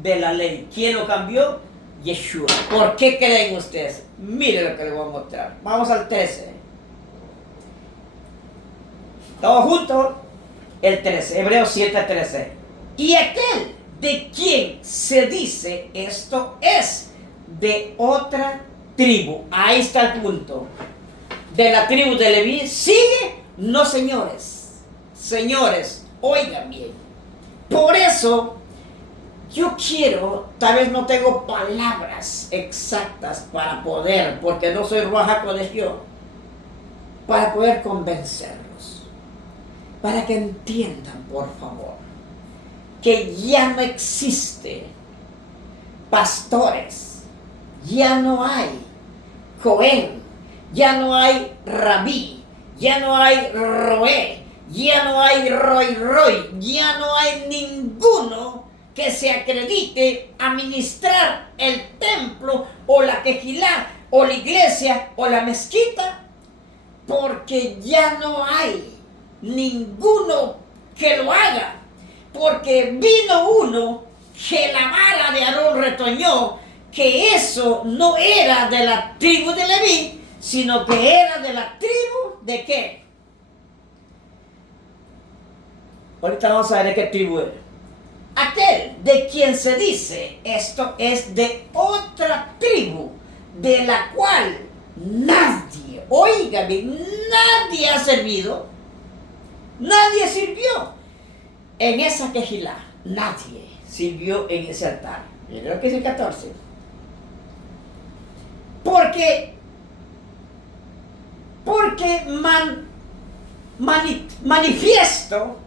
de la ley. ¿Quién lo cambió? Yeshua. ¿Por qué creen ustedes? Miren lo que les voy a mostrar. Vamos al 13. Todos juntos. El 13. Hebreos 7:13. Y aquel de quien se dice esto es de otra tribu. Ahí está el punto. De la tribu de Leví. Sigue. No, señores. Señores, oigan bien. Por eso yo quiero, tal vez no tengo palabras exactas para poder, porque no soy Ruach HaKodesh yo, para poder convencerlos, para que entiendan, por favor, que ya no existe pastores, ya no hay Cohen, ya no hay Rabí, ya no hay Roé, ya no hay Roy, ya no hay ninguno que se acredite a ministrar el templo o la quejilá o la iglesia o la mezquita, porque ya no hay ninguno que lo haga, porque vino uno que la vara de Aarón retoñó, que eso no era de la tribu de Leví, sino que era de la tribu de ¿qué? Ahorita vamos a ver de qué tribu era. Aquel de quien se dice esto es de otra tribu, de la cual nadie, oígame, nadie ha servido, nadie sirvió en esa quejilá, nadie sirvió en ese altar. Miren lo que es el 14. Porque manifiesto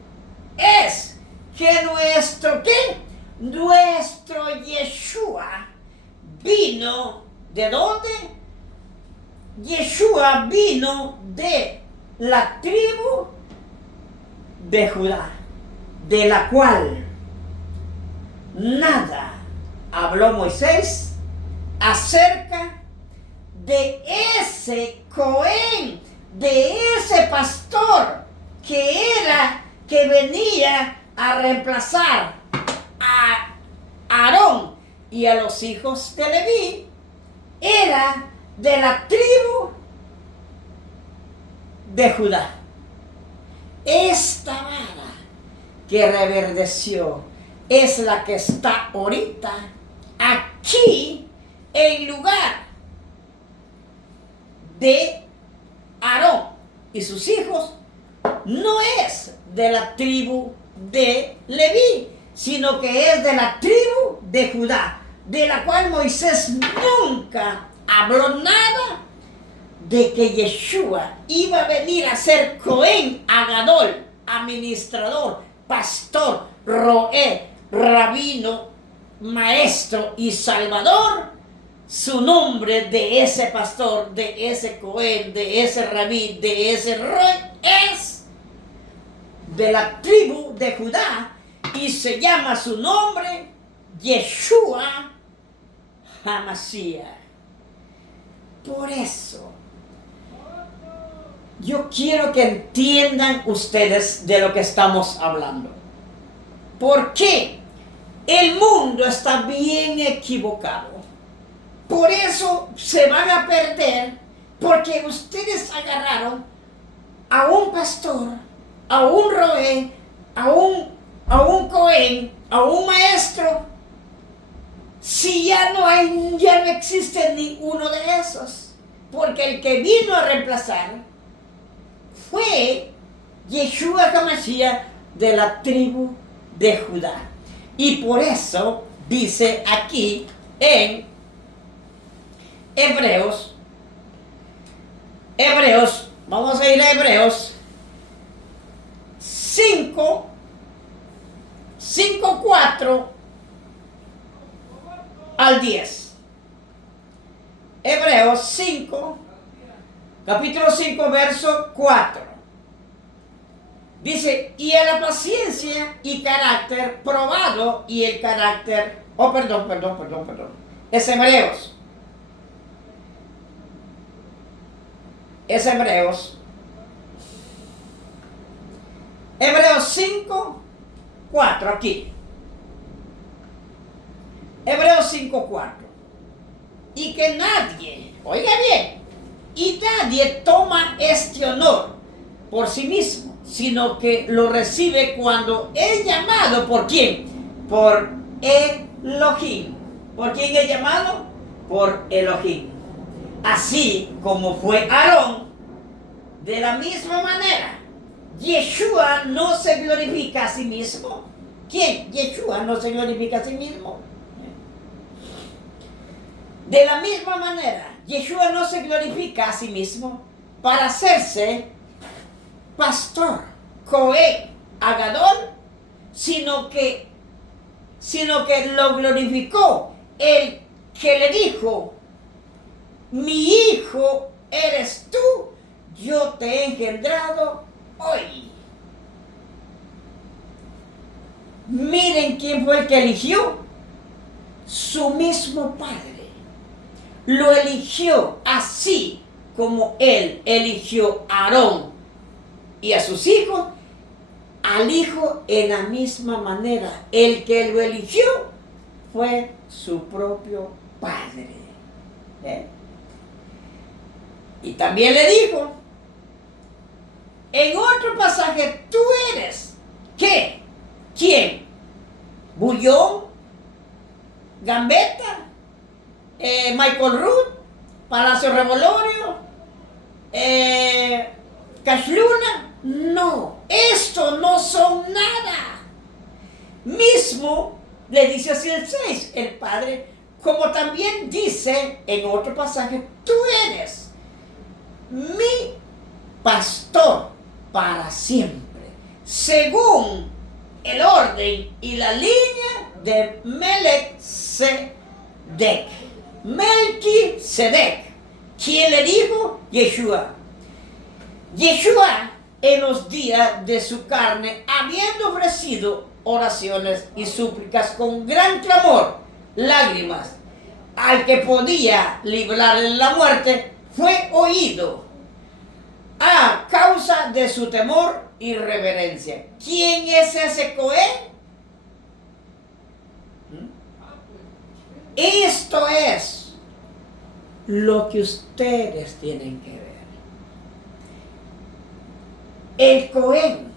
es que nuestro ¿qué? Nuestro Yeshua vino, ¿de dónde? Yeshua vino de la tribu de Judá, de la cual nada habló Moisés acerca de ese Cohen, de ese pastor que venía a reemplazar a Aarón y a los hijos de Leví. Era de la tribu de Judá. Esta vara que reverdeció es la que está ahorita aquí en lugar de Aarón y sus hijos. No es de la tribu de Leví, sino que es de la tribu de Judá, de la cual Moisés nunca habló nada de que Yeshua iba a venir a ser Cohen, Agadol, administrador, pastor, roé, rabino, maestro y salvador. Su nombre de ese pastor, de ese Cohen, de ese rabí, de ese roé es de la tribu de Judá y se llama su nombre Yeshua HaMashiach. Por eso yo quiero que entiendan ustedes de lo que estamos hablando. ¿Por qué? El mundo está bien equivocado. Por eso se van a perder, porque ustedes agarraron a un pastor, a un roé, a un cohen, a un maestro. Si ya no existe ni uno de esos, porque el que vino a reemplazar fue Yeshua HaMashiach de la tribu de Judá. Y por eso dice aquí en Hebreos, vamos a ir a Hebreos 5:4 al 10. Hebreos 5, capítulo 5, verso 4. Dice, y a la paciencia y carácter probado y el carácter, perdón. Es Hebreos. Hebreos 5, 4, aquí. Hebreos 5, 4. Y que nadie, oiga bien, y nadie toma este honor por sí mismo, sino que lo recibe cuando es llamado. ¿Por quién? Por Elohim. ¿Por quién es llamado? Por Elohim. Así como fue Aarón, de la misma manera, Yeshua no se glorifica a sí mismo. ¿Quién? Yeshua no se glorifica a sí mismo. De la misma manera, Yeshua no se glorifica a sí mismo para hacerse pastor, cohen, agadol, sino que lo glorificó el que le dijo, mi hijo eres tú, yo te he engendrado hoy. Miren quién fue el que eligió, su mismo Padre. Lo eligió así como él eligió a Aarón y a sus hijos, al hijo en la misma manera. El que lo eligió fue su propio Padre. Y también le dijo, en otro pasaje, tú eres, ¿qué? ¿Quién? ¿Bullón? ¿Gambetta? Michael Root, Palacio Revolorio, Cashluna. No, esto no son nada. Mismo le dice así el 6, el Padre, como también dice en otro pasaje, tú eres mi pastor para siempre, según el orden y la línea de Melquisedec. ¿Quién le dijo? Yeshua. Yeshua, en los días de su carne, habiendo ofrecido oraciones y súplicas con gran clamor, lágrimas, al que podía librarle la muerte, fue oído a causa de su temor y reverencia. ¿Quién es ese cohen? Esto es lo que ustedes tienen que ver. El cohen,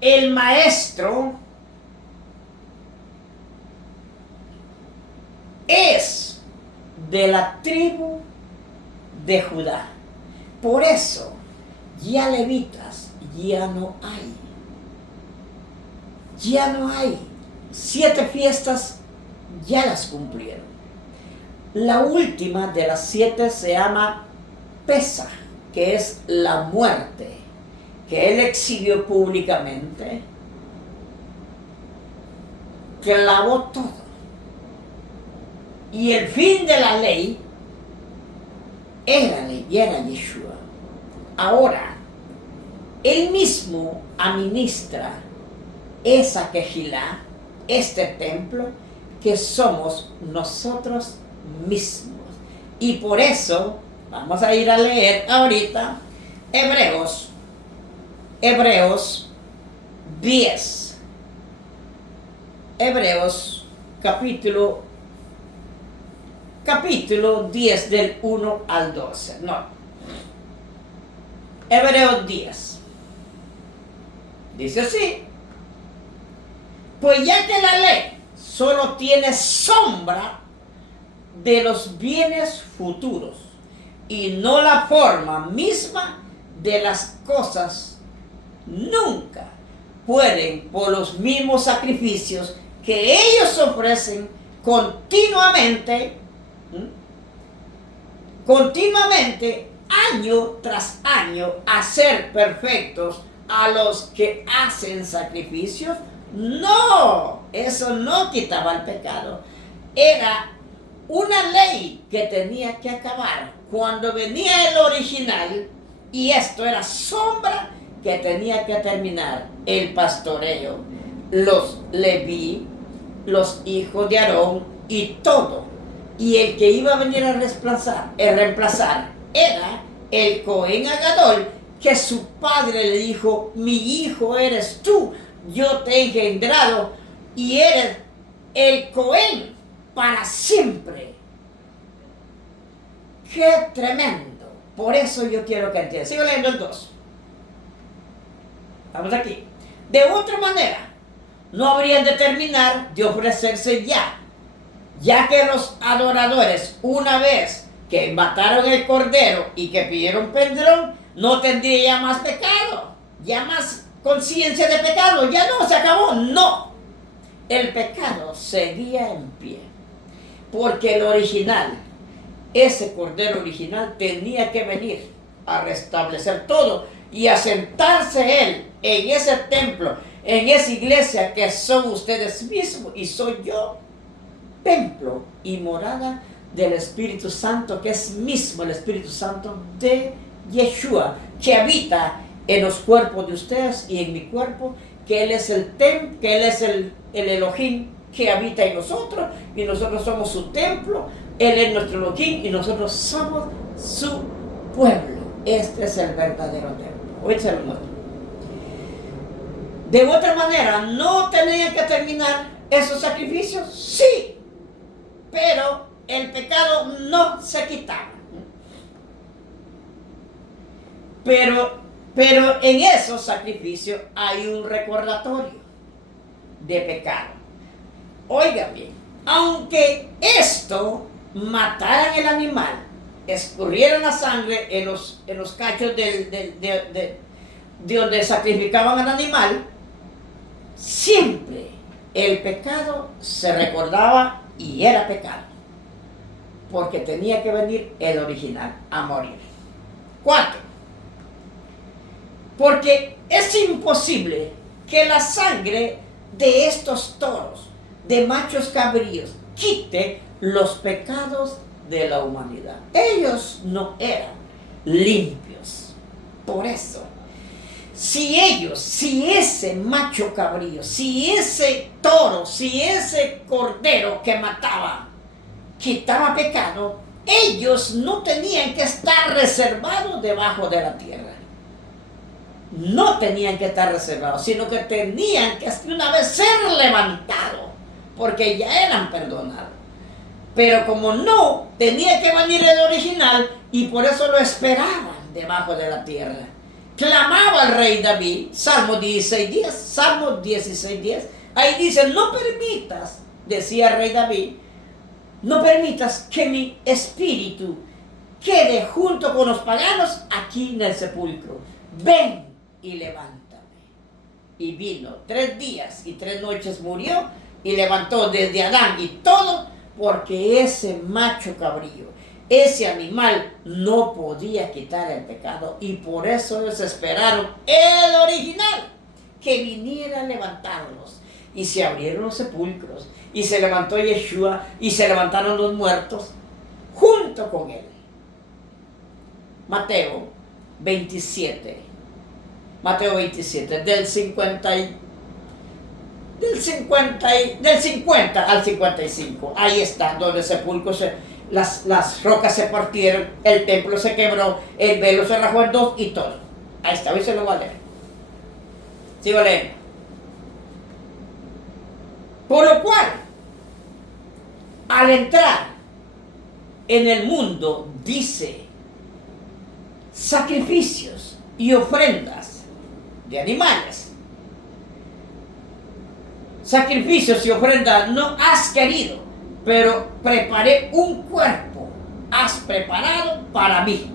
el maestro, es de la tribu de Judá. Por eso, ya levitas ya no hay. Ya no hay. 7 fiestas ya las cumplieron. La última de las 7 se llama Pesaj, que es la muerte, que él exhibió públicamente, clavó todo. Y el fin de la ley era Yeshua. Ahora, él mismo administra esa Kehilá, este templo, que somos nosotros mismos. Y por eso, vamos a ir a leer ahorita Hebreos 10. Hebreos capítulo 10 del 1 al 12. No. Hebreos 10. Dice así. Pues ya que la ley solo tiene sombra de los bienes futuros y no la forma misma de las cosas, nunca pueden, por los mismos sacrificios que ellos ofrecen continuamente, año tras año, hacer perfectos a los que hacen sacrificios. No, eso no quitaba el pecado. Era una ley que tenía que acabar cuando venía el original, y esto era sombra que tenía que terminar el pastoreo, los Leví, los hijos de Aarón y todo. Y el que iba a venir a reemplazar era el Cohen Agadol, que su padre le dijo: mi hijo eres tú, yo te he engendrado y eres el Cohen para siempre. ¡Qué tremendo! Por eso yo quiero que entiendan. Sigo leyendo el 2. Vamos aquí. De otra manera, no habrían de terminar de ofrecerse ya que los adoradores, una vez que mataron el cordero y que pidieron perdón, no tendría ya más pecado, ya más conciencia de pecado, ya no, se acabó. No, el pecado seguía en pie, porque el original, ese cordero original, tenía que venir a restablecer todo y a sentarse él en ese templo, en esa iglesia que son ustedes mismos y soy yo, templo y morada del Espíritu Santo, que es mismo el Espíritu Santo de Yeshua, que habita en los cuerpos de ustedes y en mi cuerpo, que Él es que Él es el Elohim que habita en nosotros, y nosotros somos su templo. Él es nuestro Elohim y nosotros somos su pueblo. Este es el verdadero templo. Hoy se lo muestro. De otra manera, ¿no tenían que terminar esos sacrificios? Sí, pero el pecado no se quitaba. Pero en esos sacrificios hay un recordatorio de pecado. Oigan bien, aunque esto mataran el animal, escurrieran la sangre en los cachos de donde sacrificaban al animal, siempre el pecado se recordaba y era pecado, porque tenía que venir el original a morir. 4. Porque es imposible que la sangre de estos toros, de machos cabríos, quite los pecados de la humanidad. Ellos no eran limpios. Por eso, si ese macho cabrío, si ese toro, si ese cordero que mataba, quitaba pecado, ellos no tenían que estar reservados debajo de la tierra. No tenían que estar reservados, sino que tenían que una vez ser levantados, porque ya eran perdonados. Pero como no, tenía que venir el original, y por eso lo esperaban debajo de la tierra. Clamaba el rey David, Salmo 16:10, ahí dice: no permitas, decía el rey David, no permitas que mi espíritu quede junto con los paganos aquí en el sepulcro. Ven y levántame. Y vino 3 días y 3 noches murió, y levantó desde Adán y todo, porque ese macho cabrío, ese animal, no podía quitar el pecado, y por eso ellos esperaron el original que viniera a levantarlos. Y se abrieron los sepulcros, y se levantó Yeshua, y se levantaron los muertos junto con él. Mateo 27, del 50 al 55. Ahí está, donde el sepulcro las rocas se partieron, el templo se quebró, el velo se rajó en 2 y todo. Ahí está, hoy se lo voy a leer. Sigo leyendo. Por lo cual, al entrar en el mundo, dice, sacrificios y ofrendas de animales. Sacrificios y ofrendas no has querido, pero preparé un cuerpo, has preparado para mí.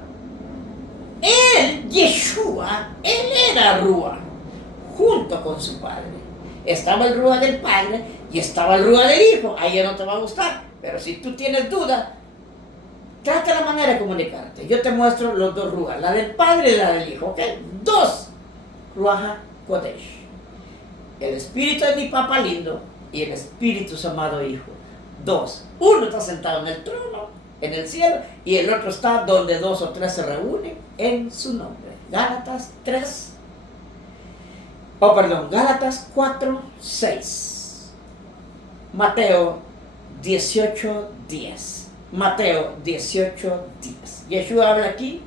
Él, Yeshua, él era Rúa, junto con su padre. Estaba el Rúa del padre y estaba el Rúa del hijo. A ella no te va a gustar, pero si tú tienes duda, trata la manera de comunicarte. Yo te muestro los dos Rúas, la del padre y la del hijo, ¿ok? Dos Ruaja Kodesh. El espíritu de mi papá lindo y el espíritu de su amado hijo. Dos. Uno está sentado en el trono, en el cielo, y el otro está donde dos o tres se reúnen en su nombre. Gálatas 4, 6. Mateo 18, 10. Mateo 18, 10. Yeshua habla aquí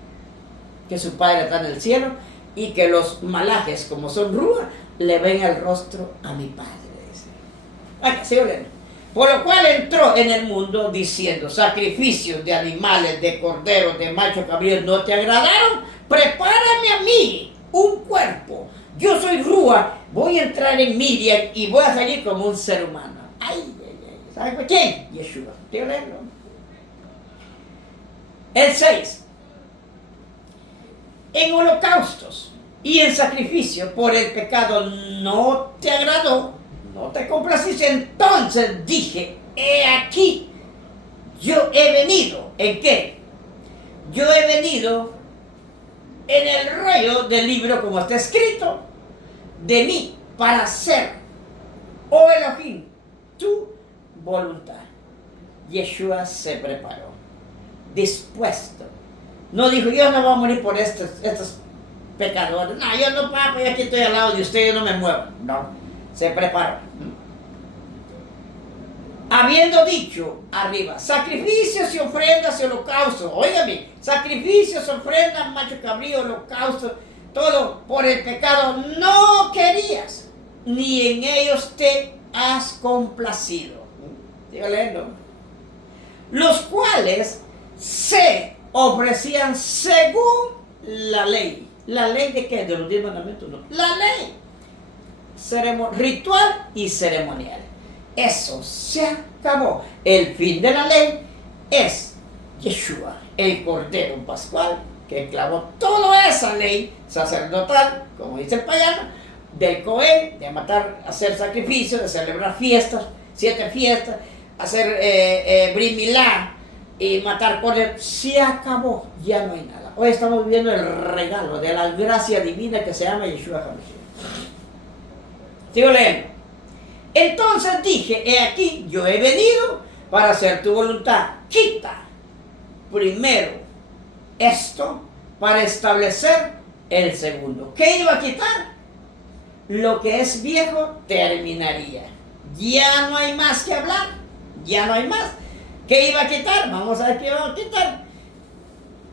que su Padre está en el cielo y que los malajes, como son Rúa, le ven el rostro a mi Padre. Dice. Sigo leyendo. Por lo cual entró en el mundo diciendo, sacrificios de animales, de corderos, de macho cabrío no te agradaron, prepárame a mí un cuerpo. Yo soy Rúa, voy a entrar en Miriam y voy a salir como un ser humano. ¿Sabes por quién? Yeshua. Sigo leyendo. El 6. En holocaustos y en sacrificio por el pecado no te agradó, no te complaciste. Entonces dije, he aquí, yo he venido. ¿En qué? Yo he venido en el rollo del libro, como está escrito, de mí, para hacer, oh Elohim, tu voluntad. Yeshua se preparó, dispuesto. No dijo, yo no voy a morir por estos pecadores. No, yo no, papá, yo aquí estoy al lado de usted, yo no me muevo. No, se preparó. Habiendo dicho arriba, sacrificios y ofrendas y holocaustos. Óigame, sacrificios, ofrendas, macho cabrío, holocausto, todo por el pecado no querías, ni en ellos te has complacido. Sigo leyendo. Los cuales se ofrecían según la ley. ¿La ley de qué? ¿De los 10 mandamientos? No. La ley ritual y ceremonial. Eso se acabó. El fin de la ley es Yeshua, el Cordero Pascual, que clavó toda esa ley sacerdotal, como dice el payano, del Cohen, de matar, hacer sacrificios, de celebrar fiestas, 7 fiestas, hacer Brit Milá y matar por él. Se acabó, ya no hay nada. Hoy estamos viviendo el regalo de la gracia divina que se llama Yeshua HaMashiach. Sigo leyendo. Entonces dije, he aquí, yo he venido para hacer tu voluntad. Quita primero esto para establecer el segundo. ¿Qué iba a quitar? Lo que es viejo terminaría. Ya no hay más que hablar. Ya no hay más. ¿Qué iba a quitar? Vamos a ver qué iba a quitar.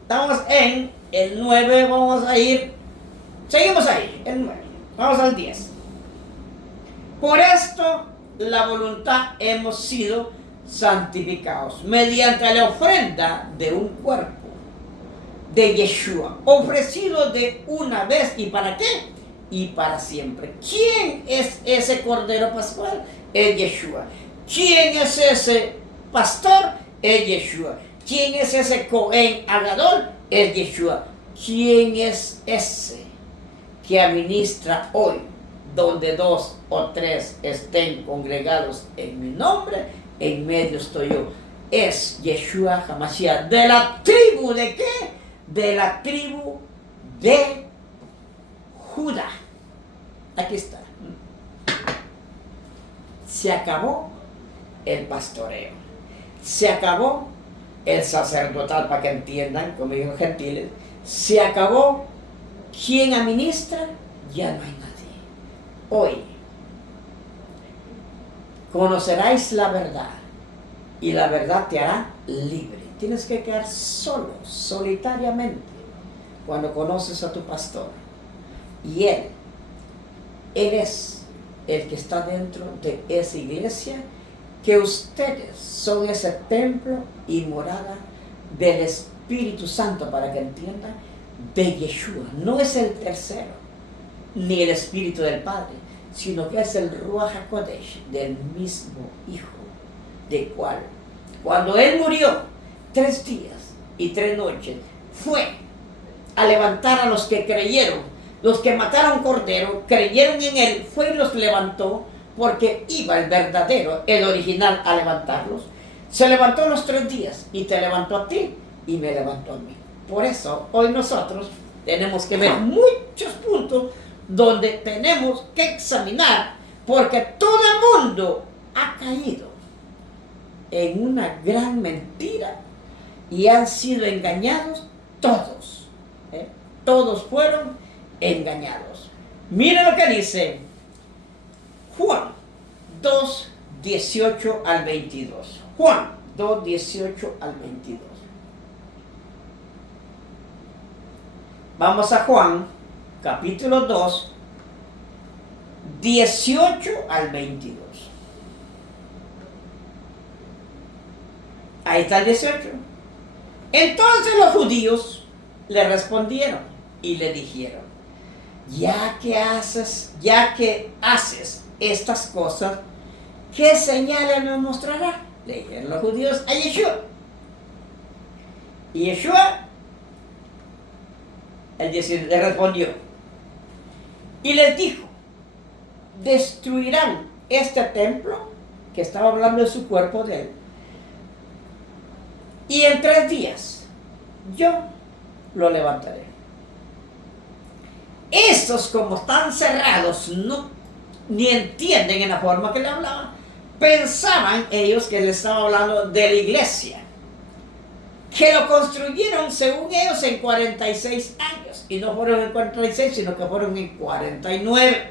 Estamos en el 9, vamos a ir. Seguimos ahí, el 9. Vamos al 10. Por esto, la voluntad hemos sido santificados mediante la ofrenda de un cuerpo de Yeshua, ofrecido de una vez. ¿Y para qué? Y para siempre. ¿Quién es ese Cordero Pascual? Es Yeshua. ¿Quién es ese pastor? Es Yeshua. ¿Quién es ese Cohen Agadol? Es Yeshua. ¿Quién es ese que administra hoy? Donde 2 o 3 estén congregados en mi nombre, en medio estoy yo. Es Yeshua HaMashiach. ¿De la tribu de qué? De la tribu de Judá. Aquí está. Se acabó el pastoreo. Se acabó el sacerdotal, para que entiendan, como dijo Gentiles. Se acabó. ¿Quién administra? Ya no hay nadie. Hoy conoceráis la verdad y la verdad te hará libre. Tienes que quedar solo, solitariamente, cuando conoces a tu pastor. Y Él es el que está dentro de esa iglesia, que ustedes son ese templo y morada del Espíritu Santo, para que entiendan, de Yeshua. No es el tercero, ni el Espíritu del Padre, sino que es el Ruach HaKodesh del mismo Hijo, de cual, cuando Él murió 3 días y 3 noches, fue a levantar a los que creyeron, los que mataron cordero, creyeron en Él, fue y los levantó, porque iba el verdadero, el original, a levantarlos. Se levantó los 3 días y te levantó a ti y me levantó a mí. Por eso hoy nosotros tenemos que ver muchos puntos donde tenemos que examinar, porque todo el mundo ha caído en una gran mentira y han sido engañados todos. Todos fueron engañados. Miren lo que dice Juan 2, 18 al 22. Juan 2, 18 al 22. Vamos a Juan, capítulo 2, 18 al 22. Ahí está el 18. Entonces los judíos le respondieron y le dijeron: ya que haces estas cosas, ¿qué señales nos mostrará? Le dijeron los judíos a Yeshua. Y Yeshua, es decir, le respondió y les dijo: destruirán este templo, que estaba hablando de su cuerpo de él, y en 3 días yo lo levantaré. Estos, como están cerrados, no ni entienden en la forma que le hablaba, pensaban ellos que le estaba hablando de la iglesia, que lo construyeron según ellos en 46 años, y no fueron en 46, sino que fueron en 49,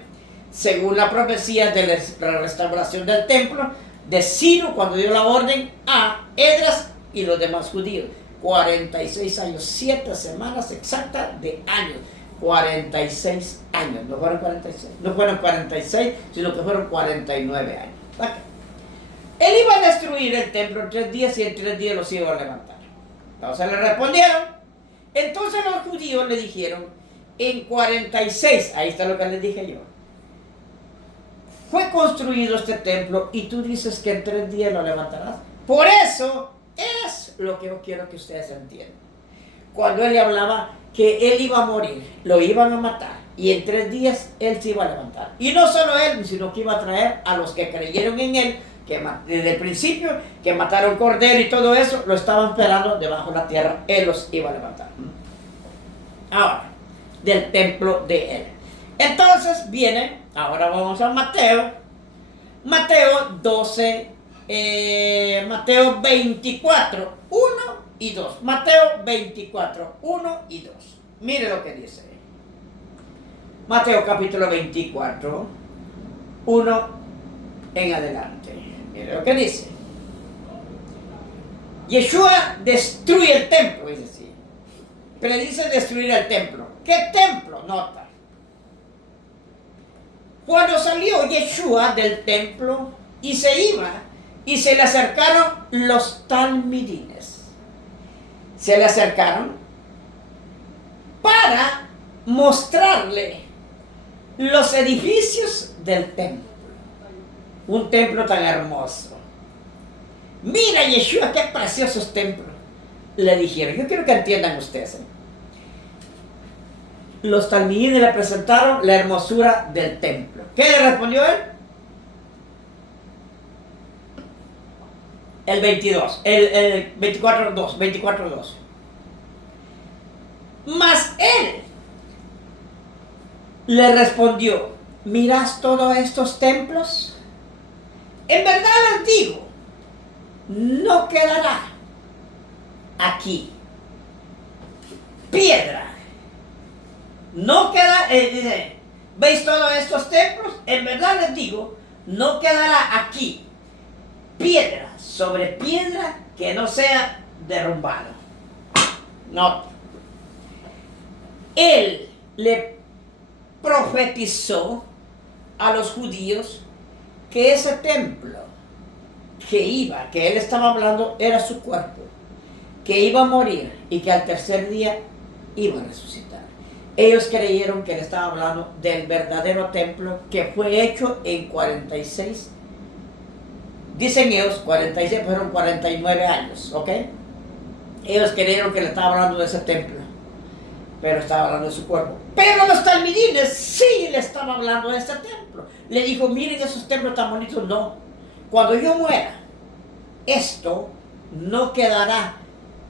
según la profecía de la restauración del templo de Ciro, cuando dio la orden a Esdras y los demás judíos. 46 años, 7 semanas exactas de años. 46 años, no fueron 46, no fueron 46, sino que fueron 49 años. Okay. Él iba a destruir el templo en 3 días y en 3 días los iba a levantar. Entonces le respondieron. Entonces los judíos le dijeron: en 46, ahí está lo que les dije yo, fue construido este templo y tú dices que en 3 días lo levantarás. Por eso es lo que yo quiero que ustedes entiendan. Cuando él le hablaba que él iba a morir, lo iban a matar, y en 3 días él se iba a levantar. Y no solo él, sino que iba a traer a los que creyeron en él, que desde el principio, que mataron cordero y todo eso, lo estaban esperando debajo de la tierra. Él los iba a levantar. Ahora, del templo de él. Entonces viene, ahora vamos a Mateo 12, Mateo 24, 1 y 2. Mateo 24, 1 y 2. Mire lo que dice. Mateo capítulo 24, 1 en adelante. Mire lo que dice. Yeshua destruye el templo, es decir, predice destruir el templo. ¿Qué templo? Nota. Cuando salió Yeshua del templo y se iba, y se le acercaron los talmidines. Se le acercaron para mostrarle los edificios del templo. Un templo tan hermoso. Mira, Yeshua, qué preciosos templos. Le dijeron. Yo quiero que entiendan ustedes. Los talmidines le presentaron la hermosura del templo. ¿Qué le respondió él? El 22, el 24.2, 24.2. Mas él le respondió: ¿mirás todos estos templos? En verdad les digo, no quedará aquí piedra. No queda, ¿veis todos estos templos? En verdad les digo, no quedará aquí piedra sobre piedra que no sea derrumbado. No. Él le profetizó a los judíos que ese templo que él estaba hablando era su cuerpo, que iba a morir y que al tercer día iba a resucitar. Ellos creyeron que él estaba hablando del verdadero templo que fue hecho en 46. Dicen ellos, 46 fueron 49 años, ¿ok? Ellos creyeron que le estaba hablando de ese templo, pero estaba hablando de su cuerpo. Pero los talmidines sí le estaba hablando de ese templo. Le dijo, miren esos templos tan bonitos. No, cuando yo muera, esto no quedará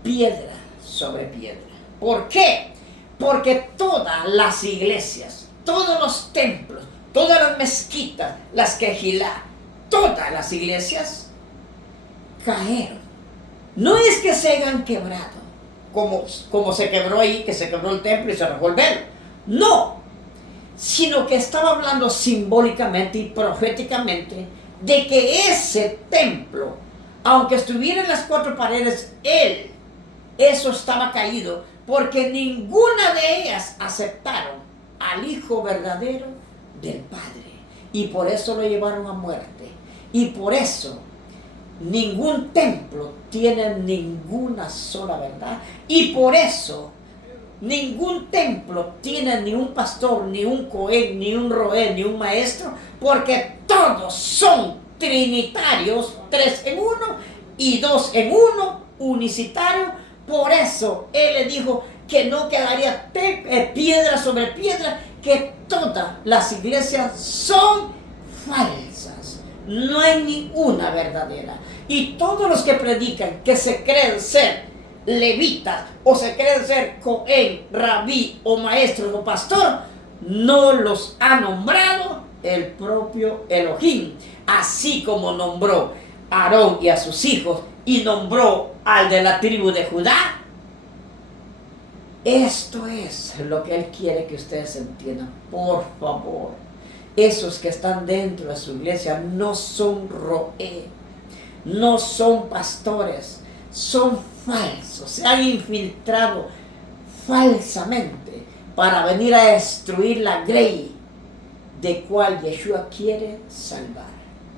piedra sobre piedra. ¿Por qué? Porque todas las iglesias, todos los templos, todas las mezquitas, las quejilá, todas las iglesias cayeron. No es que se hayan quebrado, como se quebró ahí, que se quebró el templo y se arrojó el velo. No, sino que estaba hablando simbólicamente y proféticamente de que ese templo, aunque estuviera en las cuatro paredes, eso estaba caído, porque ninguna de ellas aceptaron al Hijo verdadero del Padre. Y por eso lo llevaron a muerte. Y por eso ningún templo tiene ninguna sola verdad. Y por eso ningún templo tiene ni un pastor, ni un cohen, ni un roé, ni un maestro, porque todos son trinitarios, 3 en 1 y 2 en 1, unicitario. Por eso él le dijo que no quedaría piedra sobre piedra, que todas las iglesias son falsas. No hay ni una verdadera. Y todos los que predican que se creen ser levitas o se creen ser cohen, rabí o maestro o pastor, no los ha nombrado el propio Elohim, así como nombró a Aarón y a sus hijos y nombró al de la tribu de Judá. Esto es lo que él quiere que ustedes entiendan. Por favor, esos que están dentro de su iglesia no son roé, no son pastores, son falsos, se han infiltrado falsamente para venir a destruir la grey de cual Yeshua quiere salvar.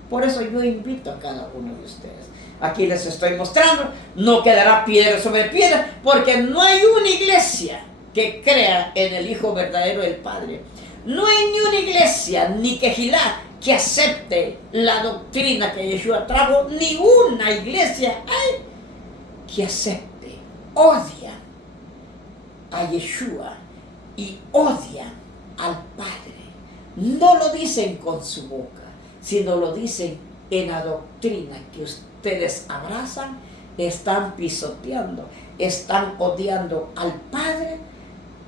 Por eso yo invito a cada uno de ustedes. Aquí les estoy mostrando, no quedará piedra sobre piedra, porque no hay una iglesia que crea en el Hijo verdadero del Padre. No hay ni una iglesia, ni quejilá, que acepte la doctrina que Yeshua trajo, ni una iglesia hay que acepte. Odian a Yeshua y odian al Padre. No lo dicen con su boca, sino lo dicen en la doctrina que ustedes abrazan. Están pisoteando, están odiando al Padre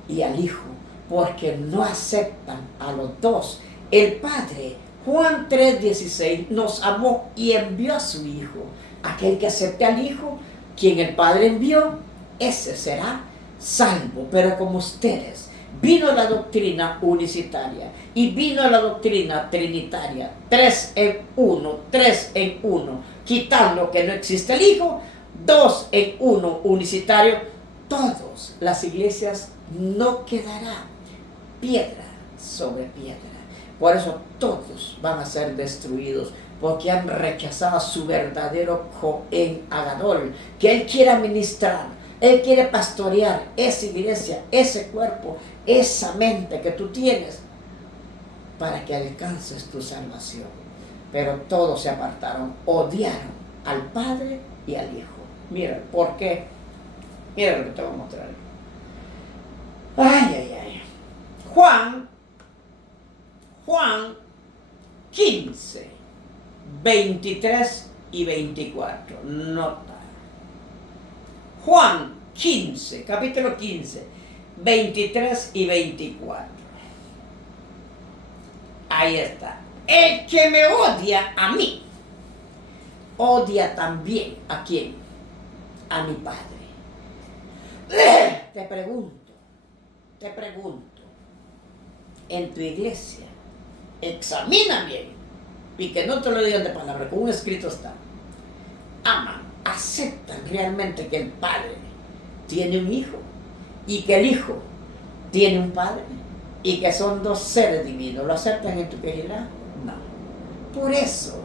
y al Hijo, porque no aceptan a los dos. El Padre, Juan 3:16, nos amó y envió a su Hijo. Aquel que acepte al Hijo, quien el Padre envió, ese será salvo. Pero como ustedes, vino la doctrina unicitaria y vino la doctrina trinitaria, 3 en 1, quitando que no existe el Hijo, 2 en 1 unicitario, todas las iglesias no quedará piedra sobre piedra. Por eso todos van a ser destruidos, porque han rechazado a su verdadero Cohen Agadol, que él quiere administrar, él quiere pastorear esa iglesia, ese cuerpo, esa mente que tú tienes, para que alcances tu salvación. Pero todos se apartaron, odiaron al Padre y al Hijo. Mira, ¿por qué? Mira lo que te voy a mostrar. Ay, ay, ay. Juan 15, 23 y 24. Nota. Juan 15, capítulo 15, 23 y 24. Ahí está. El que me odia a mí, odia también ¿a quién? A mi Padre. Te pregunto, en tu iglesia, examina bien, y que no te lo digan de palabra, con un escrito está. Aman, aceptan realmente que el Padre tiene un Hijo y que el Hijo tiene un Padre. y que son dos seres divinos. ¿Lo aceptan en tu Kehilá? No. Por eso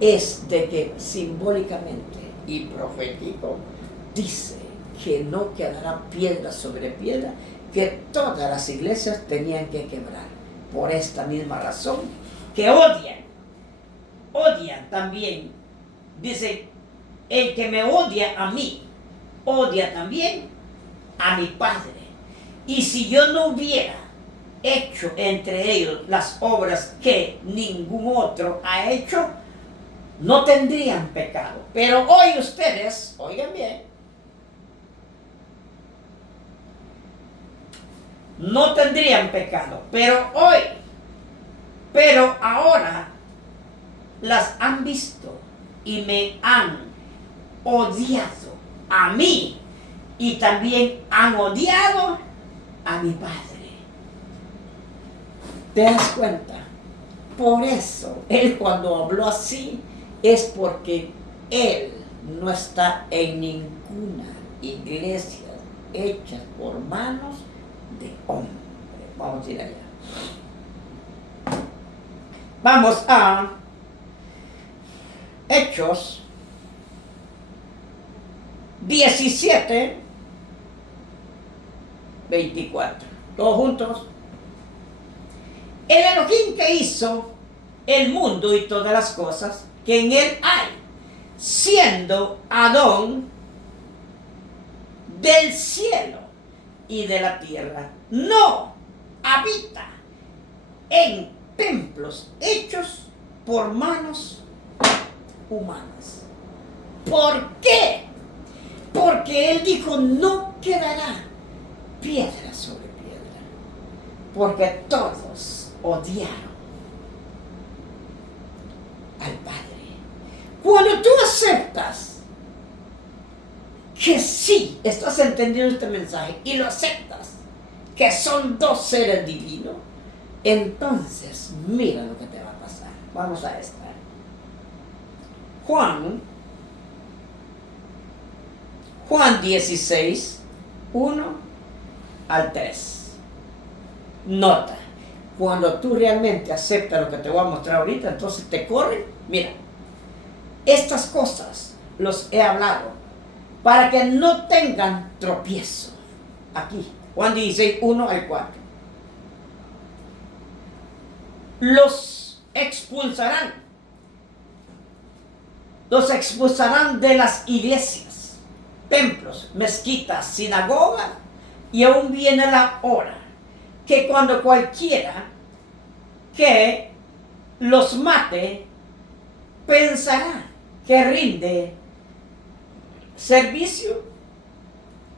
es de que simbólicamente y profético dice que no quedará piedra sobre piedra, que todas las iglesias tenían que quebrar. Por esta misma razón, que odian también. Dice, el que me odia a mí, odia también a mi Padre. Y si yo no hubiera hecho entre ellos las obras que ningún otro ha hecho, no tendrían pecado. Pero hoy ustedes, oigan bien, no tendrían pecado. Pero ahora las han visto y me han odiado a mí y también han odiado a mi Padre. ¿Te das cuenta? Por eso, él cuando habló así, es porque él no está en ninguna iglesia hecha por manos de hombre. Vamos a ir allá. Vamos a Hechos 17, 24. Todos juntos. El Elohim que hizo el mundo y todas las cosas que en él hay, siendo Adón del cielo y de la tierra, no habita en templos hechos por manos humanas. ¿Por qué? Porque él dijo, no quedará piedra sobre piedra, porque todos odiaron al Padre. Cuando tú aceptas que sí, estás entendiendo este mensaje y lo aceptas, que son dos seres divinos, entonces mira lo que te va a pasar. Vamos a esta. Juan 16, 1 al 3. Nota, cuando tú realmente aceptas lo que te voy a mostrar ahorita, entonces te corren. Mira, estas cosas los he hablado para que no tengan tropiezo. Aquí, Juan 16, 1 al 4. Los expulsarán de las iglesias, templos, mezquitas, sinagogas, y aún viene la hora que cuando cualquiera que los mate pensará que rinde servicio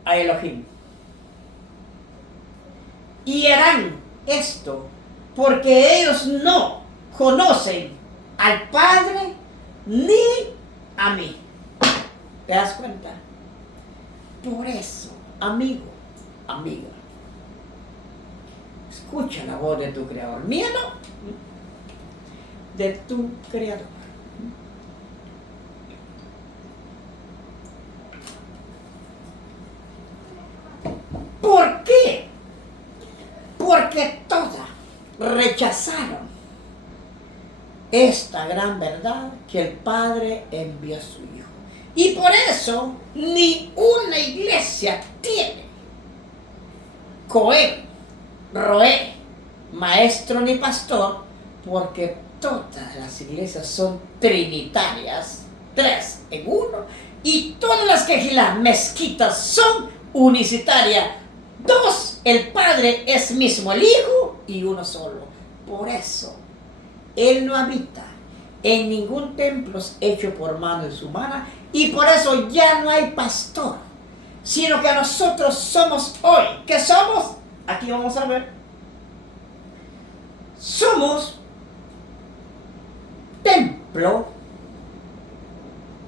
a Elohim. Y harán esto porque ellos no conocen al Padre ni a mí. ¿Te das cuenta? Por eso, amigo, amiga, escucha la voz de tu Creador. Mía no, de tu Creador. ¿Por qué? Porque todas rechazaron esta gran verdad que el Padre envió a su Hijo. Y por eso ni una iglesia tiene cohen, roé, maestro ni pastor, porque todas las iglesias son trinitarias, 3 en 1, y todas las Kehilá, mezquitas, son unicitarias. 2, el Padre es mismo el Hijo y uno solo. Por eso, Él no habita en ningún templo hecho por manos humanas, y por eso ya no hay pastor, sino que nosotros somos hoy. ¿Qué somos? Aquí vamos a ver. Somos templo.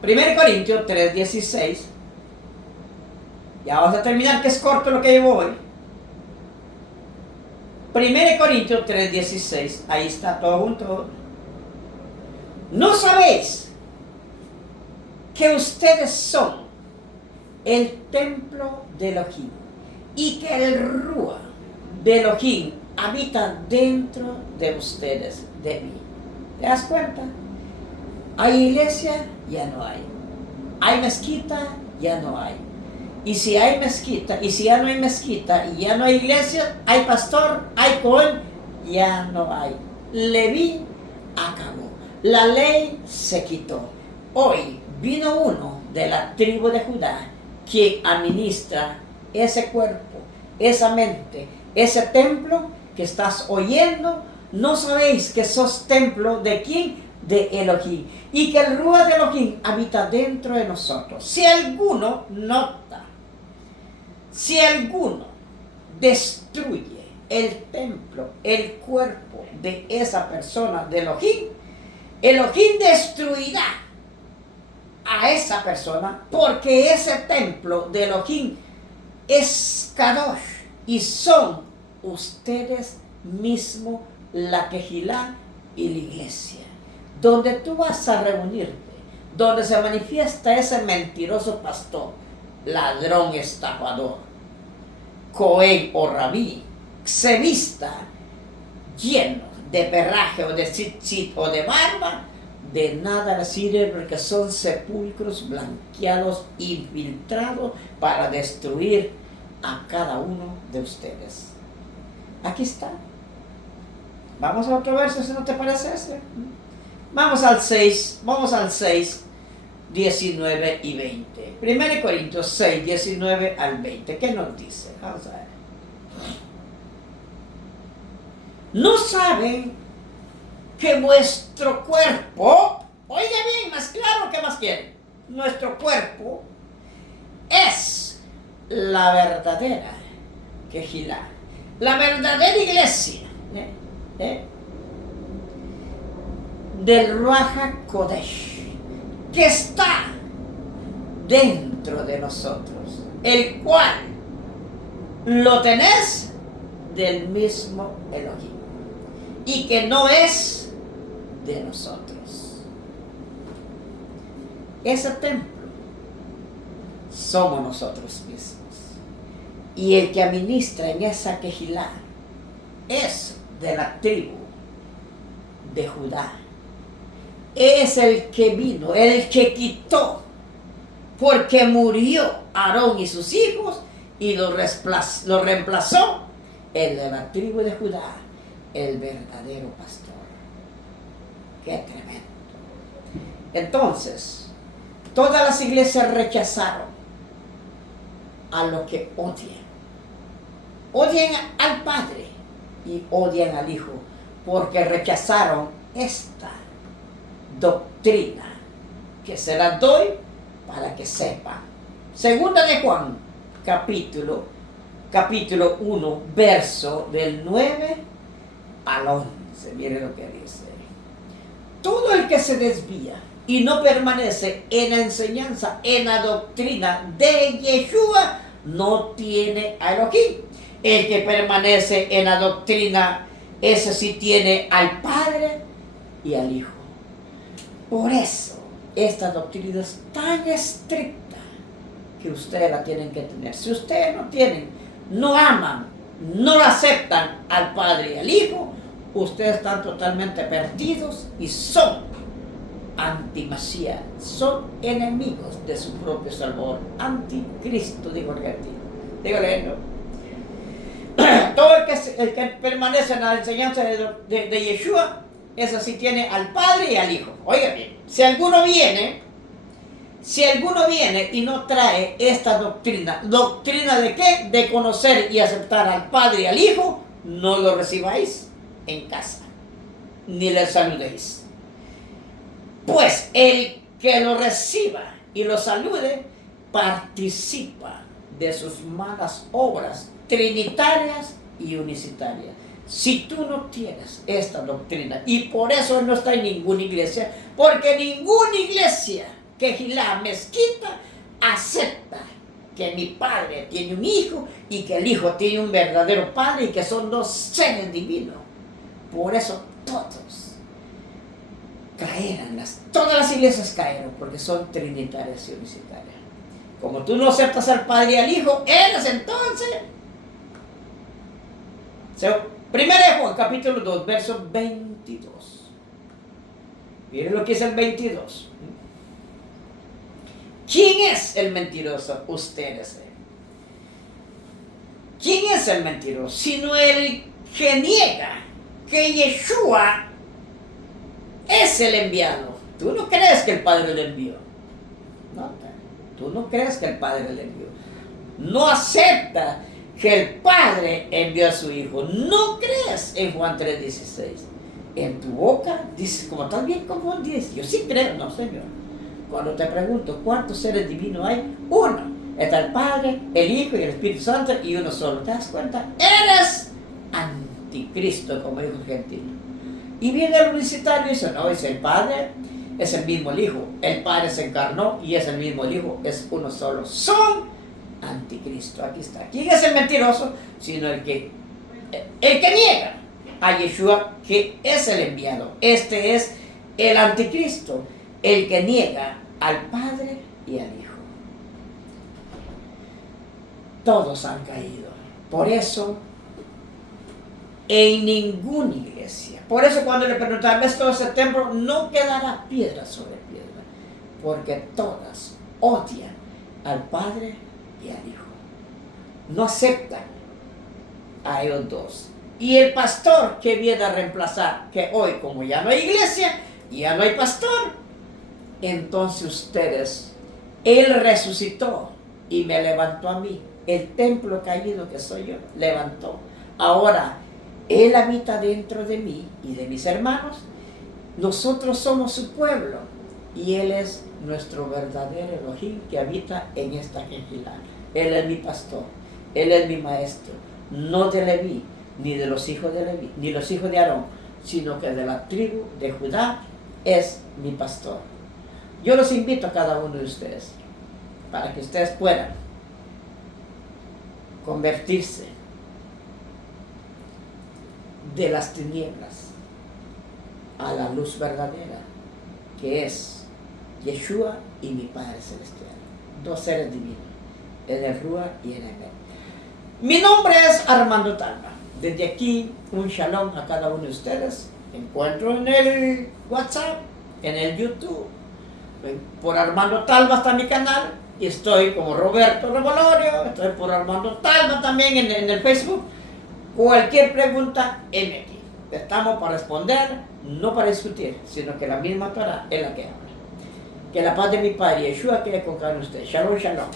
1 Corintios 3:16. Ya vamos a terminar, que es corto lo que llevo hoy. 1 Corintios 3:16. Ahí está todo junto. ¿No sabéis que ustedes son el templo de Elohim y que el Ruach de Elohim habita dentro de ustedes, de mí. ¿Te das cuenta? Hay iglesia, ya no hay. Hay mezquita, ya no hay. Y si hay mezquita, y si ya no hay mezquita, y ya no hay iglesia, hay pastor, hay cohen, ya no hay. Leví acabó. La ley se quitó. Hoy vino uno de la tribu de Judá que administra ese cuerpo, esa mente, ese templo que estás oyendo. ¿No sabéis que sos templo de quién? De Elohim. Y que el Ruach de Elohim habita dentro de nosotros. Si alguno nota, si alguno destruye el templo, el cuerpo de esa persona de Elohim, Elohim destruirá a esa persona, porque ese templo de Elohim es Kadosh y son ustedes mismos la Kehilá y la iglesia, donde tú vas a reunirte, donde se manifiesta ese mentiroso pastor, ladrón, estafador, cohen o rabí, se vista lleno de perraje o de tzitzit o de barba, de nada le sirve, porque son sepulcros blanqueados, infiltrados para destruir a cada uno de ustedes. Aquí está. Vamos a otro verso, si no te parece ese. Vamos al 6, 19 y 20. 1 Corintios 6, 19 al 20. ¿Qué nos dice? Vamos a ver. ¿No saben que vuestro cuerpo, oiga bien, más claro, ¿qué más quieren? Nuestro cuerpo es la verdadera Kehilá, la verdadera iglesia del Ruach HaKodesh, que está dentro de nosotros, el cual lo tenés del mismo Elohim, y que no es de nosotros. Ese templo somos nosotros mismos. Y el que administra en esa Kehilá es de la tribu de Judá. Es el que vino, el que quitó, porque murió Aarón y sus hijos y lo reemplazó el de la tribu de Judá, el verdadero pastor. Qué tremendo. Entonces, todas las iglesias rechazaron a lo que odian. Odian al Padre y odian al Hijo, porque rechazaron esta doctrina que se las doy para que sepan. Segunda de Juan, capítulo 1, verso del 9 al 11. Mire lo que dice. Todo el que se desvía y no permanece en la enseñanza, en la doctrina de Yeshua, no tiene a Elohim. El que permanece en la doctrina, ese sí tiene al Padre y al Hijo. Por eso, esta doctrina es tan estricta que ustedes la tienen que tener. Si ustedes no tienen, no aman, no aceptan al Padre y al Hijo, ustedes están totalmente perdidos y son anti-Mashiach, son enemigos de su propio Salvador, anticristo, digo argentino. Dígale, no. Todo el que permanece en la enseñanza de Yeshua, eso sí tiene al Padre y al Hijo. Oiga bien, si alguno viene y no trae esta doctrina, ¿doctrina de qué? De conocer y aceptar al Padre y al Hijo, no lo recibáis en casa, ni le saludéis. Pues el que lo reciba y lo salude, participa de sus malas obras trinitarias y unicitarias. Si tú no tienes esta doctrina, y por eso no está en ninguna iglesia, porque ninguna iglesia, Kehilá, mezquita, acepta que mi padre tiene un hijo y que el hijo tiene un verdadero padre y que son dos seres divinos. Por eso todos caerán, todas las iglesias caerán, porque son trinitarias y unicitarias. Como tú no aceptas al Padre y al Hijo, ellos entonces Primera de Juan, capítulo 2, verso 22. Miren lo que es el 22. ¿Quién es el mentiroso? Ustedes. ¿Quién es el mentiroso? Sino el que niega que Yeshua es el enviado. Tú no crees que el Padre le envió. No, tú no crees que el Padre le envió. No acepta que el Padre envió a su Hijo. No crees en Juan 3:16. En tu boca dices, como estás bien confundido. Yo sí creo, no, Señor. Cuando te pregunto cuántos seres divinos hay, uno. Está el Padre, el Hijo y el Espíritu Santo y uno solo. ¿Te das cuenta? Eres anticristo, como dijo el gentil. Y viene el universitario y dice, no, es el Padre, es el mismo el Hijo. El Padre se encarnó y es el mismo el Hijo, es uno solo. Son anticristo. Aquí está. ¿Quién es el mentiroso? Sino el que niega a Yeshua, que es el enviado. Este es el anticristo, el que niega al Padre y al Hijo. Todos han caído. Por eso, en ninguna iglesia, por eso cuando le preguntaban, ¿ves todo ese templo? No quedará piedra sobre piedra, porque todas odian al Padre y al Hijo. No aceptan a ellos dos. Y el pastor que viene a reemplazar, que hoy como ya no hay iglesia, ya no hay pastor, entonces ustedes, Él resucitó y me levantó a mí. El templo caído que soy yo, levantó. Ahora, Él habita dentro de mí y de mis hermanos. Nosotros somos su pueblo y Él es nuestro verdadero Elohim que habita en esta Kehilá. Él es mi pastor, Él es mi maestro, no de Leví, ni de los hijos de Leví, ni los hijos de Aarón, sino que de la tribu de Judá es mi pastor. Yo los invito a cada uno de ustedes para que ustedes puedan convertirse de las tinieblas a la luz verdadera, que es Yeshua y mi Padre Celestial. Dos seres divinos, en el Rúa y en el Met. Mi nombre es Armando Talma. Desde aquí, un shalom a cada uno de ustedes. Me encuentro en el WhatsApp, en el YouTube. Por Armando Talma está mi canal. Y estoy como Roberto Revolorio. Estoy por Armando Talma también en el Facebook. Cualquier pregunta, heme aquí. Estamos para responder, no para discutir, sino que la misma Torah es la que habla. Que la paz de mi Padre Yeshua quede con cada uno de ustedes. Shalom, shalom.